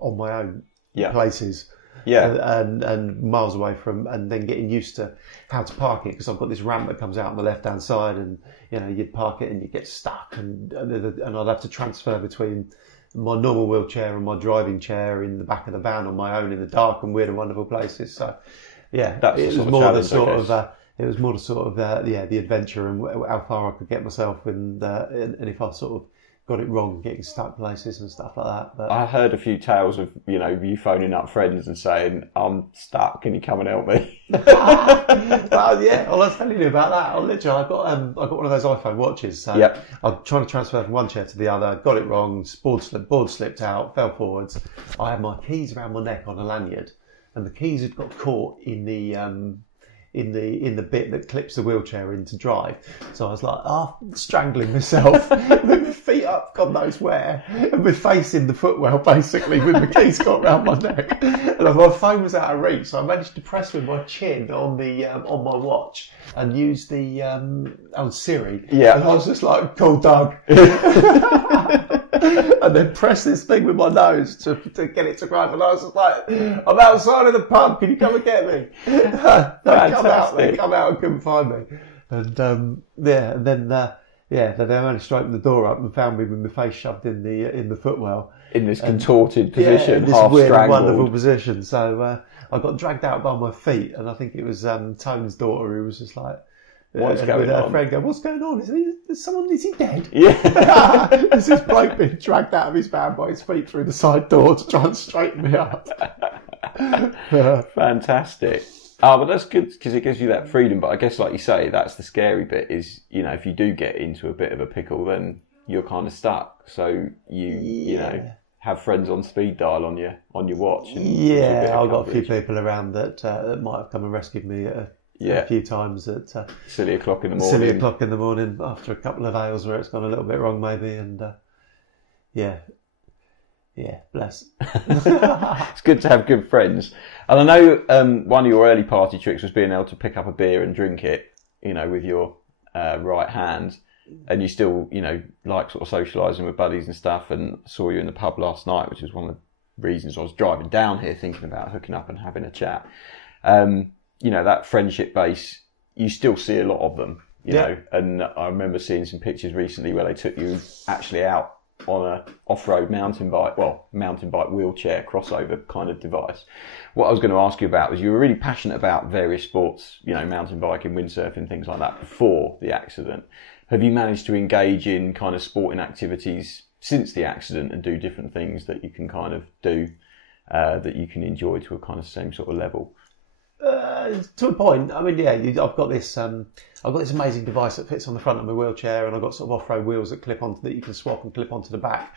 on my own. Places, and miles away from, and then getting used to how to park it because I've got this ramp that comes out on the left hand side, and you'd park it and you get stuck, and I'd have to transfer between my normal wheelchair and my driving chair in the back of the van on my own in the dark and weird and wonderful places. So it was more the sort of the adventure and how far I could get myself, and if I sort of got it wrong, getting stuck places and stuff like that. But I heard a few tales of you phoning up friends and saying, "I'm stuck. Can you come and help me?" Well, I was telling you about that. I got one of those iPhone watches. So I'm trying to transfer from one chair to the other. Got it wrong. Board slipped out. Fell forwards. I had my keys around my neck on a lanyard, and the keys had got caught in the bit that clips the wheelchair in to drive. So I was like, strangling myself with my feet up, God knows where, and my face in the footwell, basically, with the keys got around my neck. And my phone was out of reach, so I managed to press with my chin on my watch and use the old Siri. Yeah. And I was just like, "Call Doug." And then press this thing with my nose to get it to drive. And I was just like, "I'm outside of the pub. Can you come and get me?" They come out and couldn't find me. And then they only straightened the door up and found me with my face shoved in the footwell. In this contorted position, this half weird, strangled. wonderful position. So I got dragged out by my feet, and I think it was Tone's daughter who was just like, "What's going with her on?" friend going, "What's going on? Is he dead?" Yeah. There's this bloke being dragged out of his van by his feet through the side door to try and straighten me up. Fantastic. But that's good because it gives you that freedom. But I guess, like you say, that's the scary bit is, if you do get into a bit of a pickle, then you're kind of stuck. So you know, have friends on speed dial on your watch. And I've got a few people around that might have come and rescued me a few times at silly o'clock in the morning. Silly o'clock in the morning after a couple of ales where it's gone a little bit wrong, maybe, and bless. It's good to have good friends. And I know one of your early party tricks was being able to pick up a beer and drink it, you know, with your right hand. And you still, you know, like sort of socialising with buddies and stuff. And saw you in the pub last night, which is one of the reasons I was driving down here thinking about hooking up and having a chat. You know, that friendship base, you still see a lot of them, you know. And I remember seeing some pictures recently where they took you actually out on a off-road mountain bike wheelchair crossover kind of device. What I was going to ask you about was you were really passionate about various sports, you know, mountain biking, windsurfing, things like that before the accident. Have you managed to engage in kind of sporting activities since the accident and do different things that you can kind of do that you can enjoy to a kind of same sort of level? To a point. I mean, I've got this amazing device that fits on the front of my wheelchair, and I've got sort of off-road wheels that clip onto that you can swap and clip onto the back.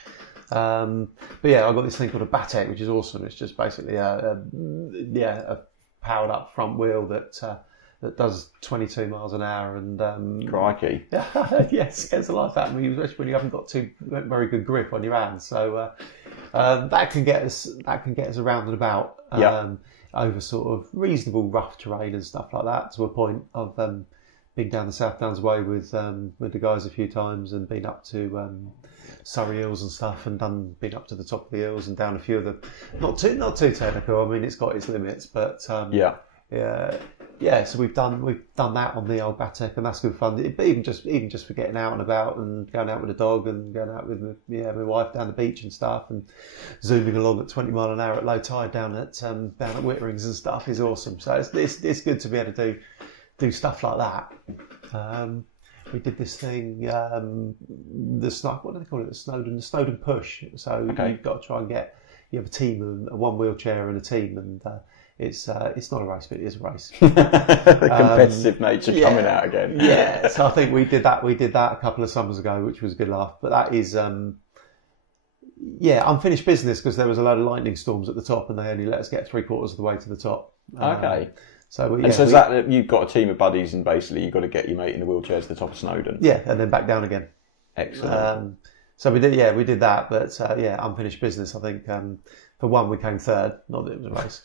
I've got this thing called a Batek, which is awesome. It's just basically a powered up front wheel that does 22 miles an hour and crikey. Yes, gets the life out of me, especially when you haven't got very good grip on your hands. So that can get us around and about. Over sort of reasonable rough terrain and stuff like that, to a point. I've been down the South Downs Way with the guys a few times, and been up to Surrey Hills and stuff, and been up to the top of the hills and down a few of the not too technical. I mean, it's got its limits, but so we've done that on the old Batek, and that's good fun. Even just for getting out and about and going out with a dog and going out with my wife down the beach and stuff, and zooming along at 20 mile an hour at low tide down at Whitterings and stuff is awesome. So it's good to be able to do stuff like that. We did this thing, what do they call it? The Snowdon Push. So you've got to try and you have a team, one wheelchair and a team, and it's not a race, but it is a race. The competitive nature coming out again. Yeah, so I think we did that a couple of summers ago, which was a good laugh. But that is, unfinished business, because there was a load of lightning storms at the top, and they only let us get 3/4 of the way to the top. Okay. So you've got a team of buddies, and basically you've got to get your mate in the wheelchair to the top of Snowdon. Yeah, and then back down again. Excellent. So we did that, but unfinished business. I think for one we came third, not that it was a race,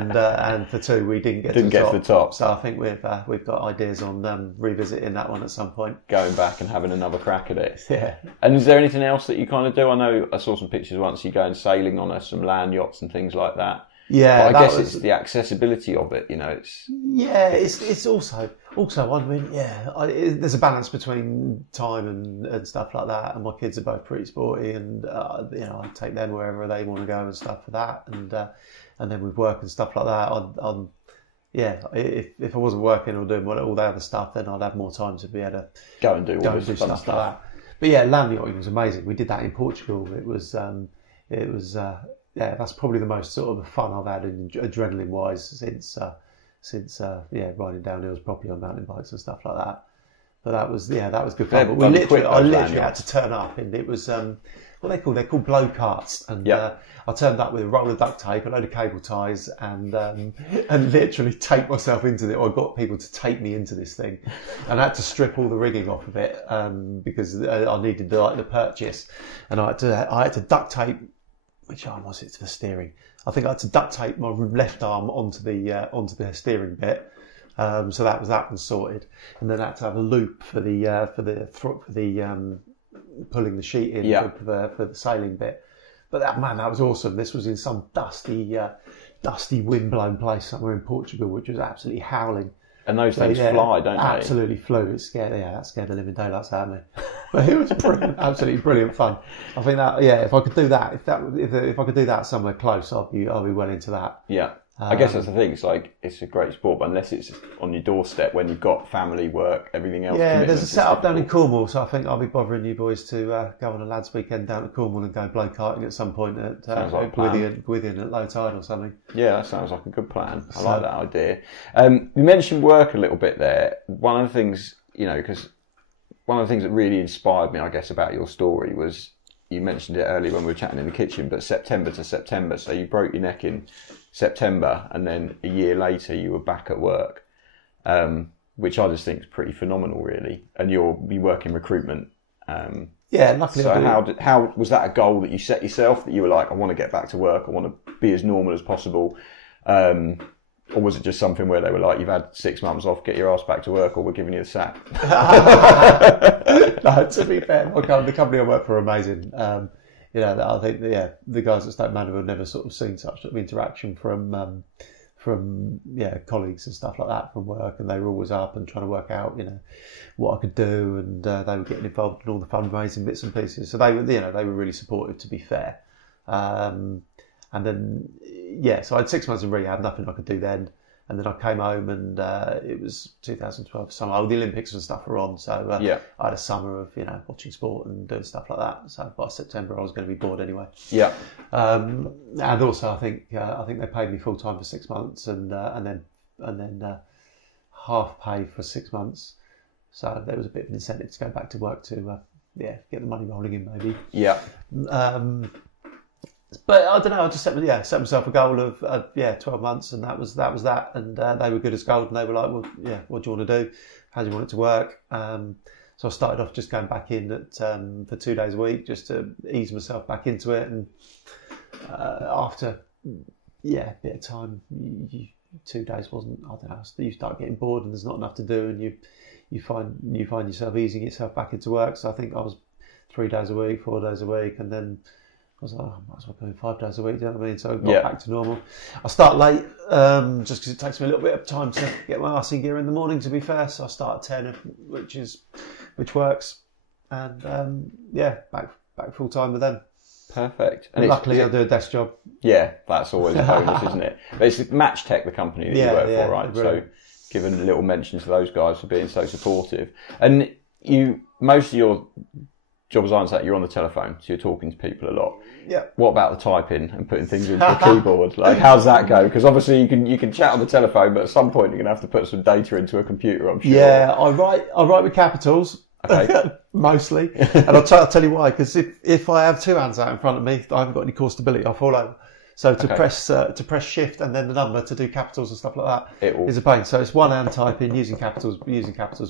and for two we didn't get to the top. So I think we've got ideas on revisiting that one at some point, going back and having another crack at it. Yeah. And is there anything else that you kind of do? I know I saw some pictures once. You going sailing on some land yachts and things like that. Yeah, but I guess it's the accessibility of it. You know, it's also. I mean, there's a balance between time and stuff like that. And my kids are both pretty sporty, and I take them wherever they want to go and stuff for that. And then with work and stuff like that, if I wasn't working or doing all the other stuff, then I'd have more time to be able to go and do stuff like that. But yeah, land yachting was amazing. We did that in Portugal. It was that's probably the most sort of fun I've had adrenaline wise since riding down hills properly on mountain bikes and stuff like that. But that was good fun. But I literally had to turn up, and it was what they're called blow carts, and I turned up with a roll of duct tape, a load of cable ties, and literally taped myself into it. Or I got people to tape me into this thing, and I had to strip all the rigging off of it because I needed the purchase, and I had to duct tape. Which arm was it to the steering? I think I had to duct tape my left arm onto the steering bit, so that was sorted. And then I had to have a loop for the pulling the sheet in for the sailing bit. But that was awesome. This was in some dusty windblown place somewhere in Portugal, which was absolutely howling. And those things fly, don't they? Absolutely flew. That scared the living daylights out of me. But it was brilliant, absolutely brilliant fun. I think that, if I could do that, if I could do that somewhere close, I'll be well into that. Yeah. I guess that's the thing. It's like, it's a great sport, but unless it's on your doorstep when you've got family, work, everything else. Yeah, there's a set up down in Cornwall, so I think I'll be bothering you boys to go on a lads' weekend down to Cornwall and go blow karting at some point at Gwithian at low tide or something. Yeah, that sounds like a good plan. I like that idea. You mentioned work a little bit there. One of the things, because one of the things that really inspired me, I guess, about your story was, you mentioned it earlier when we were chatting in the kitchen, but September to September. So you broke your neck in September, and then a year later you were back at work, which I just think is pretty phenomenal, really. And you work in recruitment. Luckily. So how was that a goal that you set yourself, that you were like, I want to get back to work, I want to be as normal as possible? Or was it just something where they were like, you've had 6 months off, get your ass back to work, or we're giving you the sack? No, to be fair, the company I work for are amazing. I think the guys at Stoke Mandeville have never sort of seen such sort of interaction from colleagues and stuff like that from work, and they were always up and trying to work out what I could do, and they were getting involved in all the fundraising bits and pieces. So they were really supportive, to be fair. And then so I had 6 months in rehab, nothing I could do then. And then I came home, and it was 2012 summer. The Olympics and stuff were on, so I had a summer of watching sport and doing stuff like that. So by September I was going to be bored anyway. Yeah. And also I think they paid me full time for 6 months, and then half pay for 6 months. So there was a bit of an incentive to go back to work to get the money rolling in, maybe. Yeah. But I don't know. I just set myself a goal of 12 months, and that was that. And they were good as gold, and they were like, well, what do you want to do? How do you want it to work? So I started off just going back in for 2 days a week, just to ease myself back into it. And after a bit of time, 2 days wasn't. I don't know. You start getting bored, and there's not enough to do, and you find yourself easing yourself back into work. So I think I was 3 days a week, 4 days a week, and then I was like, I might as well go in 5 days a week, do you know what I mean? So I got back to normal. I start late, just because it takes me a little bit of time to get my arse in gear in the morning, to be fair. So I start at 10, which works. And back full time with them. Perfect. And luckily I do a desk job. Yeah, that's always a bonus, isn't it? But it's Match Tech, the company that you work for, right? Brilliant. So giving a little mention to those guys for being so supportive. And most of your jobs aren't that you're on the telephone, so you're talking to people a lot. Yeah. What about the typing and putting things into the keyboard? Like, how's that go? Because obviously you can chat on the telephone, but at some point you're going to have to put some data into a computer, I'm sure. Yeah, I write with capitals. Okay. Mostly. And I'll tell you why, because if I have two hands out in front of me, I haven't got any core stability, I'll fall over. So to press shift and then the number to do capitals and stuff like that is a pain. So it's one hand typing, using capitals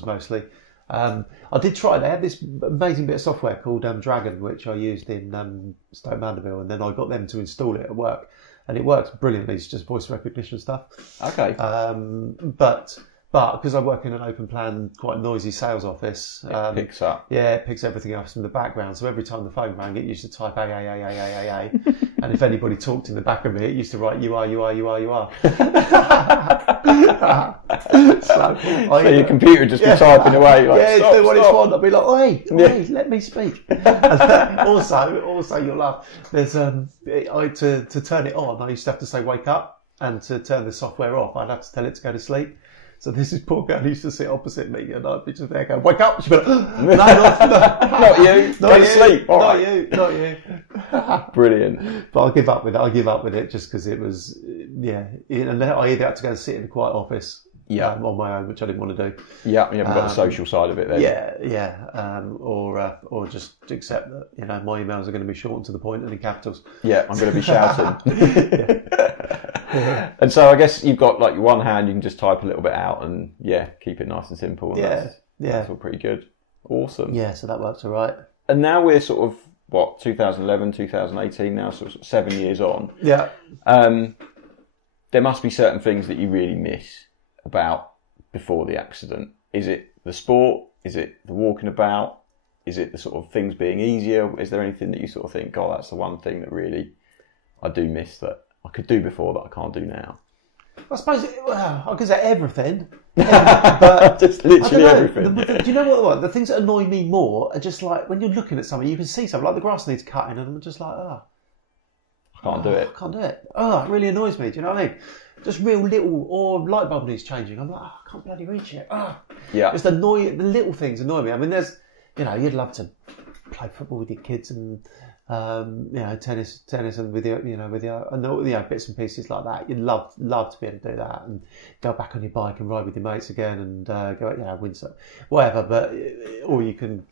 mostly. I did try. They had this amazing bit of software called Dragon, which I used in Stoke Mandeville, and then I got them to install it at work, and it works brilliantly. It's just voice recognition stuff. Okay. But because I work in an open plan, quite noisy sales office, it picks up. Yeah, it picks everything else in the background. So every time the phone rang, it used to type A, and if anybody talked in the back of me, it used to write you are. So your computer would just be typing away. Like, do what it's want. I'd be like, oi, let me speak. And also, you'll laugh. There's to turn it on, I used to have to say wake up, and to turn the software off, I'd have to tell it to go to sleep. So this is poor girl who used to sit opposite me, and I'd be just there going, wake up! She'd be like, no, not you, go to sleep. Not you. Brilliant. But I give up with it just because it was, and I either had to go and sit in a quiet office on my own, which I didn't want to do. Yeah, you haven't got the social side of it then. Or just accept that, my emails are going to be short and to the point and in capitals. Yeah, I'm going to be shouting. And so I guess you've got like your one hand, you can just type a little bit out and keep it nice and simple. And that's all pretty good. Awesome. Yeah, so that works all right. And now we're sort of 2011, 2018 now, sort of 7 years on. Yeah. There must be certain things that you really miss about before the accident. Is it the sport? Is it the walking about? Is it the sort of things being easier? Is there anything that you sort of think, God, that's the one thing that really I do miss that I could do before that I can't do now? I suppose I could say everything. But just literally everything. Do you know what? The things that annoy me more are just like when you're looking at something, you can see something like the grass needs cutting, and I'm just like, I can't do it. I can't do it. It really annoys me. Do you know what I mean? Just real little, or light bulb needs changing. I'm like, I can't bloody reach it. Just the little things annoy me. I mean, there's, you'd love to play football with your kids and Tennis, and with the bits and pieces like that. You'd love to be able to do that and go back on your bike and ride with your mates again and go, win some, whatever. But or you can,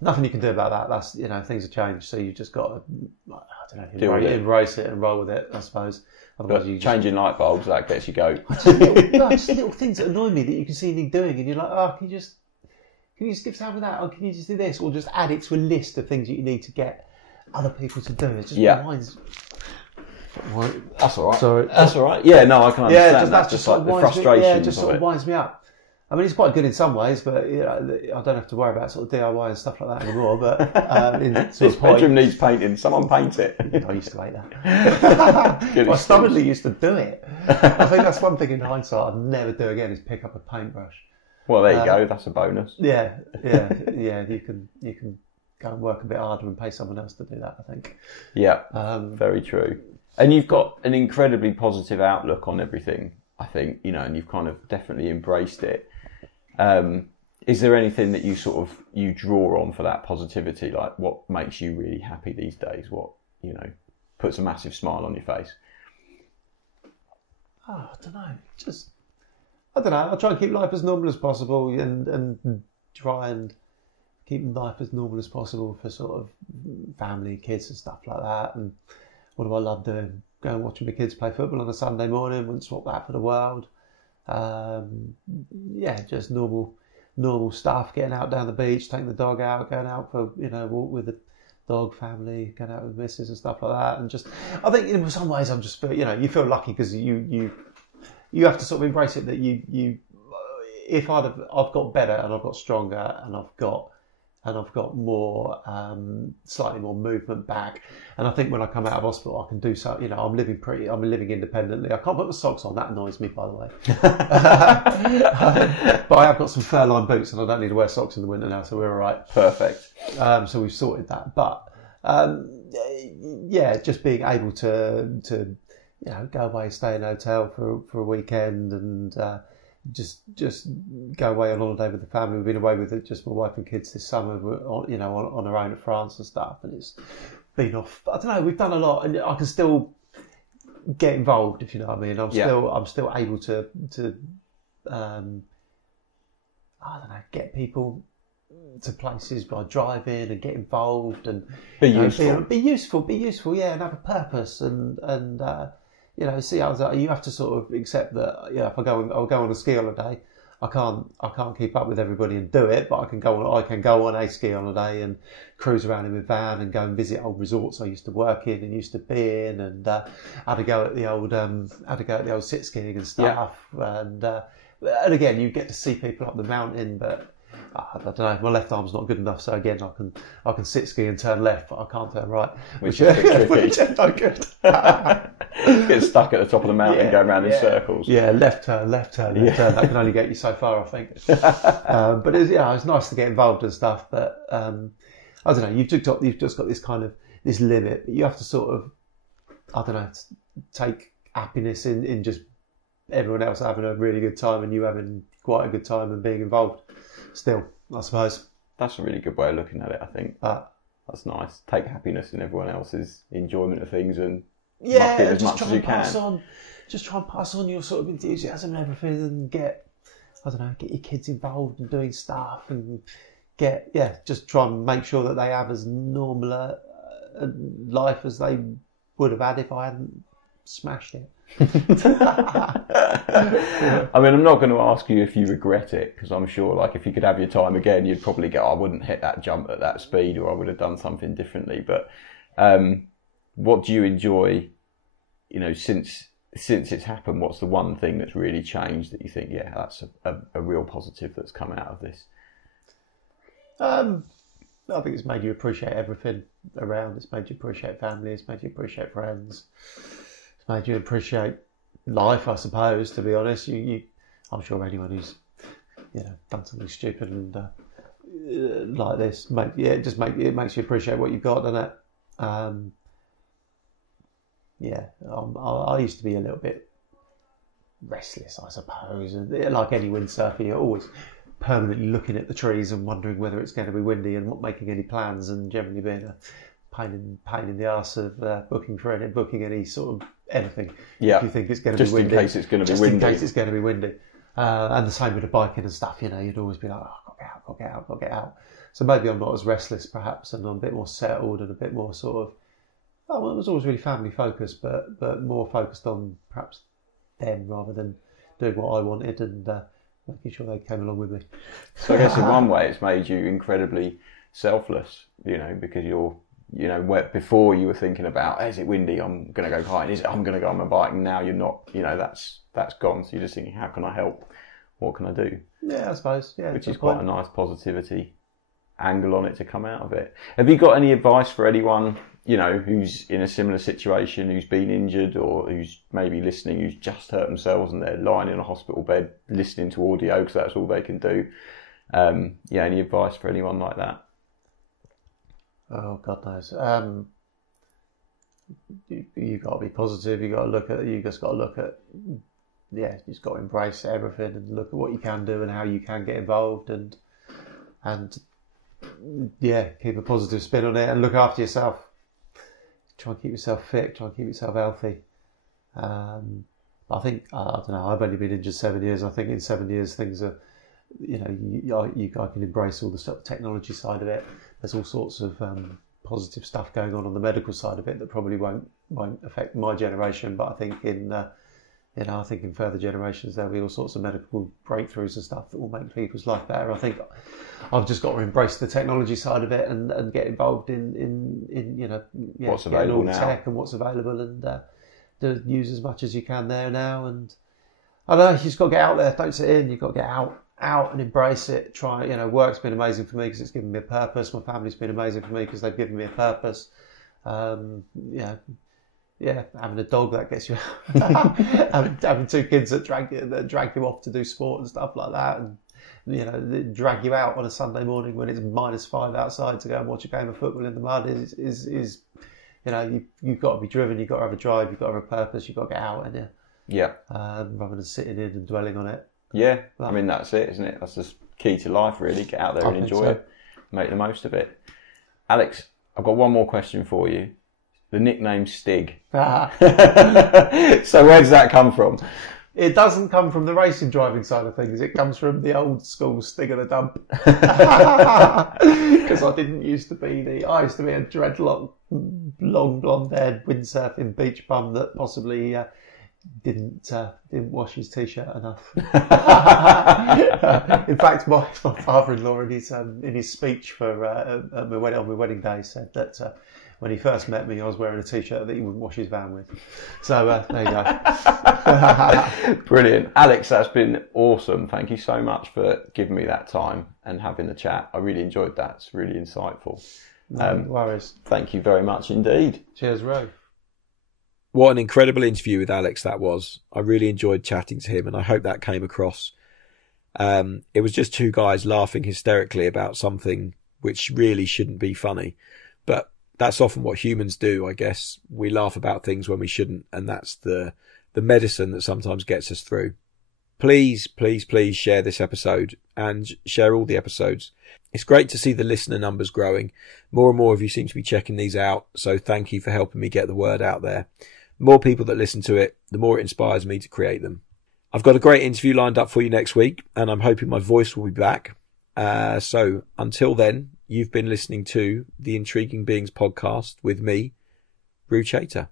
nothing you can do about that. That's things have changed, so you just got to, embrace it and roll with it, I suppose. Otherwise, but changing light bulbs, that gets you go. Just little things that annoy me that you can see me doing, and you're like, oh, can you just give some with that, or can you just do this, or just add it to a list of things that you need to get other people to do? It just reminds. That's all right. Sorry. That's all right. Yeah, no, I can understand. That's just like the frustration. Yeah, it just sort of winds me up. I mean, it's quite good in some ways, but I don't have to worry about sort of DIY and stuff like that anymore. But this bedroom needs painting. Someone paint it. I used to hate that. I stubbornly used to do it. I think that's one thing in hindsight I'd never do again is pick up a paintbrush. Well, there you go. That's a bonus. Yeah. You can go and work a bit harder and pay someone else to do that, I think. Yeah, very true. And you've got an incredibly positive outlook on everything, I think, and you've kind of definitely embraced it. Is there anything that you draw on for that positivity? Like, what makes you really happy these days? What, puts a massive smile on your face? Oh, I don't know. I try and keep life as normal as possible and try and keep life as normal as possible for sort of family, kids and stuff like that. And what do I love doing? Going watching my kids play football on a Sunday morning, wouldn't swap that for the world. Just normal stuff, getting out down the beach, taking the dog out, going out for, walk with the dog family, going out with missus and stuff like that. And just, I think in some ways I'm just, you feel lucky because you have to sort of embrace it that if I've got better and I've got stronger and I've got more, slightly more movement back. And I think when I come out of hospital, I can do so. I'm living independently. I can't put my socks on. That annoys me, by the way. But I have got some fur-lined boots, and I don't need to wear socks in the winter now, so we're all right. Perfect. So we've sorted that. But just being able to go away, stay in a hotel for a weekend, and just go away on holiday with the family. We've been away with just my wife and kids this summer, on our own at France and stuff, and it's been off. I don't know. We've done a lot, and I can still get involved, if you know what I mean. I'm still able to I don't know, get people to places by driving and get involved and be useful. Be useful, yeah, and have a purpose and see how you have to sort of accept that. If I'll go on a ski holiday, I can't keep up with everybody and do it, but I can go on a ski holiday and cruise around in my van and go and visit old resorts I used to work in and used to be in, and had to go at the old sit skiing and stuff. Yeah. And again, you get to see people up the mountain, but I don't know. My left arm's not good enough, so again, I can sit ski and turn left, but I can't turn right, which is not good. Get stuck at the top of the mountain, going around in circles. Yeah, left turn. That can only get you so far, I think. But it's nice to get involved and stuff. But I don't know. You've just got this kind of this limit. But you have to sort of, I don't know, take happiness in just everyone else having a really good time and you having quite a good time and being involved. Still, I suppose. That's a really good way of looking at it, I think. That's nice. Take happiness in everyone else's enjoyment of things and muck in as much as you can. Just try and pass on your sort of enthusiasm and everything, and get your kids involved and doing stuff, and just try and make sure that they have as normal a life as they would have had if I hadn't smashed it. I mean, I'm not going to ask you if you regret it, because I'm sure, like, if you could have your time again, you'd probably go, I wouldn't hit that jump at that speed, or I would have done something differently. But what do you enjoy, since it's happened? What's the one thing that's really changed that you think, that's a real positive that's come out of this? I think it's made you appreciate everything around. It's made you appreciate family. It's made you appreciate friends. It's made you appreciate life, I suppose, to be honest. I'm sure anyone who's done something stupid and like this, it makes you appreciate what you've got, doesn't it? I used to be a little bit restless, I suppose, and like any windsurfer, you're always permanently looking at the trees and wondering whether it's going to be windy and not making any plans, and generally being a pain in the arse of booking any sort of anything. Yeah. If you think it's going to be windy. Just in case it's going to be windy. Just in case it's going to be windy. And the same with the biking and stuff, you'd always be like, oh, I've got to get out. So maybe I'm not as restless perhaps, and I'm a bit more settled and a bit more sort of, it was always really family focused, but more focused on perhaps them rather than doing what I wanted and making sure they came along with me. So I guess in one way it's made you incredibly selfless, because you're, where before you were thinking about, is it windy? I'm going to go hiking. I'm going to go on my bike. And now you're not, that's gone. So you're just thinking, how can I help? What can I do? Yeah, I suppose. Yeah, which is quite a nice positivity angle on it to come out of it. Have you got any advice for anyone, who's in a similar situation, who's been injured or who's maybe listening, who's just hurt themselves and they're lying in a hospital bed listening to audio because that's all they can do? Any advice for anyone like that? Oh, God knows. You got to be positive. You just got to look at, you just got to embrace everything and look at what you can do and how you can get involved and keep a positive spin on it and look after yourself. Try and keep yourself fit. Try and keep yourself healthy. I think I don't know. I've only been injured 7 years. I think in 7 years things are, I can embrace all the sort of technology side of it. There's all sorts of positive stuff going on the medical side of it that probably won't affect my generation. But I think in further generations there'll be all sorts of medical breakthroughs and stuff that will make people's life better. I think I've just got to embrace the technology side of it and get involved in what's available now, tech and what's available, and use as much as you can there now. And I don't know, you just got to get out there. Don't sit in. You've got to get out and embrace it. Try. Work's been amazing for me because it's given me a purpose. My family's been amazing for me because they've given me a purpose. Having a dog that gets you out. having two kids that drag you off to do sport and stuff like that, and they drag you out on a Sunday morning when it's -5 outside to go and watch a game of football in the mud is you've got to be driven. You've got to have a drive. You've got to have a purpose. You've got to get out and rather than sitting in and dwelling on it. Yeah, that's it, isn't it? That's the key to life, really. Get out there and enjoy it. Make the most of it. Alex, I've got one more question for you. The nickname Stig. So where does that come from? It doesn't come from the racing driving side of things. It comes from the old school Stig of the dump. Because I used to be a dreadlock, long blonde-haired windsurfing beach bum that possibly didn't wash his t-shirt enough. In fact, my father-in-law in his speech for on my wedding day said that when he first met me, I was wearing a t-shirt that he wouldn't wash his van with. So there you go. Brilliant, Alex. That's been awesome. Thank you so much for giving me that time and having the chat. I really enjoyed that. It's really insightful. No worries. Thank you very much indeed. Cheers, Ro. What an incredible interview with Alex that was. I really enjoyed chatting to him, and I hope that came across. It was just two guys laughing hysterically about something which really shouldn't be funny. But that's often what humans do, I guess. We laugh about things when we shouldn't, and that's the medicine that sometimes gets us through. Please, please, please share this episode and share all the episodes. It's great to see the listener numbers growing. More and more of you seem to be checking these out, so thank you for helping me get the word out there. The more people that listen to it, the more it inspires me to create them. I've got a great interview lined up for you next week, and I'm hoping my voice will be back. So until then, you've been listening to the Intriguing Beings podcast with me, Rue Chater.